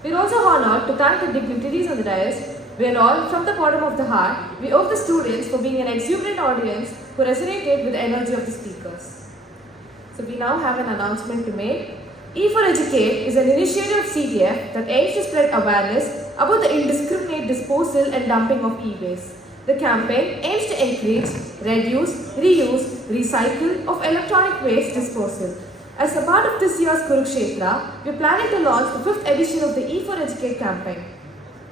We are also honored to thank the dignitaries on the dais, where all, from the bottom of the heart, we owe the students for being an exuberant audience who resonated with the energy of the speakers. So we now have an announcement to make. E4Educate is an initiative of CTF that aims to spread awareness about the indiscriminate disposal and dumping of e-waste. The campaign aims to encourage, reduce, reuse, recycle of electronic waste disposal. As a part of this year's Kurukshetra, we are planning to launch the 5th edition of the E4Educate campaign.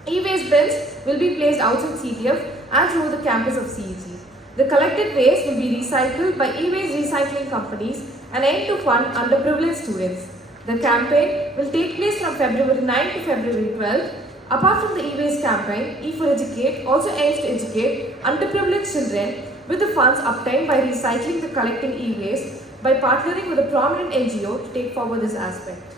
E-waste bins will be placed outside CTF and through the campus of CEG. The collected waste will be recycled by e-waste recycling companies and aim to fund underprivileged students. The campaign will take place from February 9 to February 12. Apart from the e-waste campaign, E4Educate also aims to educate underprivileged children with the funds obtained by recycling the collecting e-waste by partnering with a prominent NGO to take forward this aspect.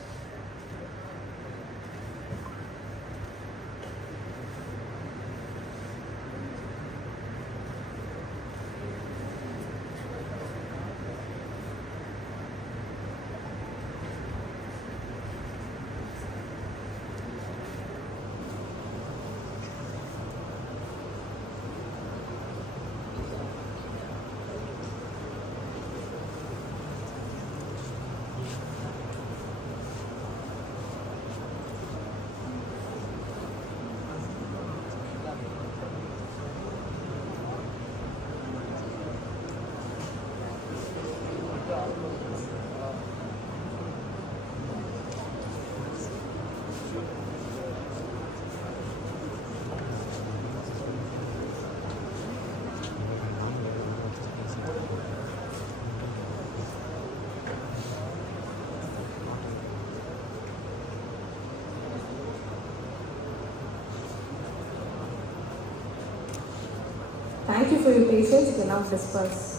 Thank you for your patience. You can now disperse.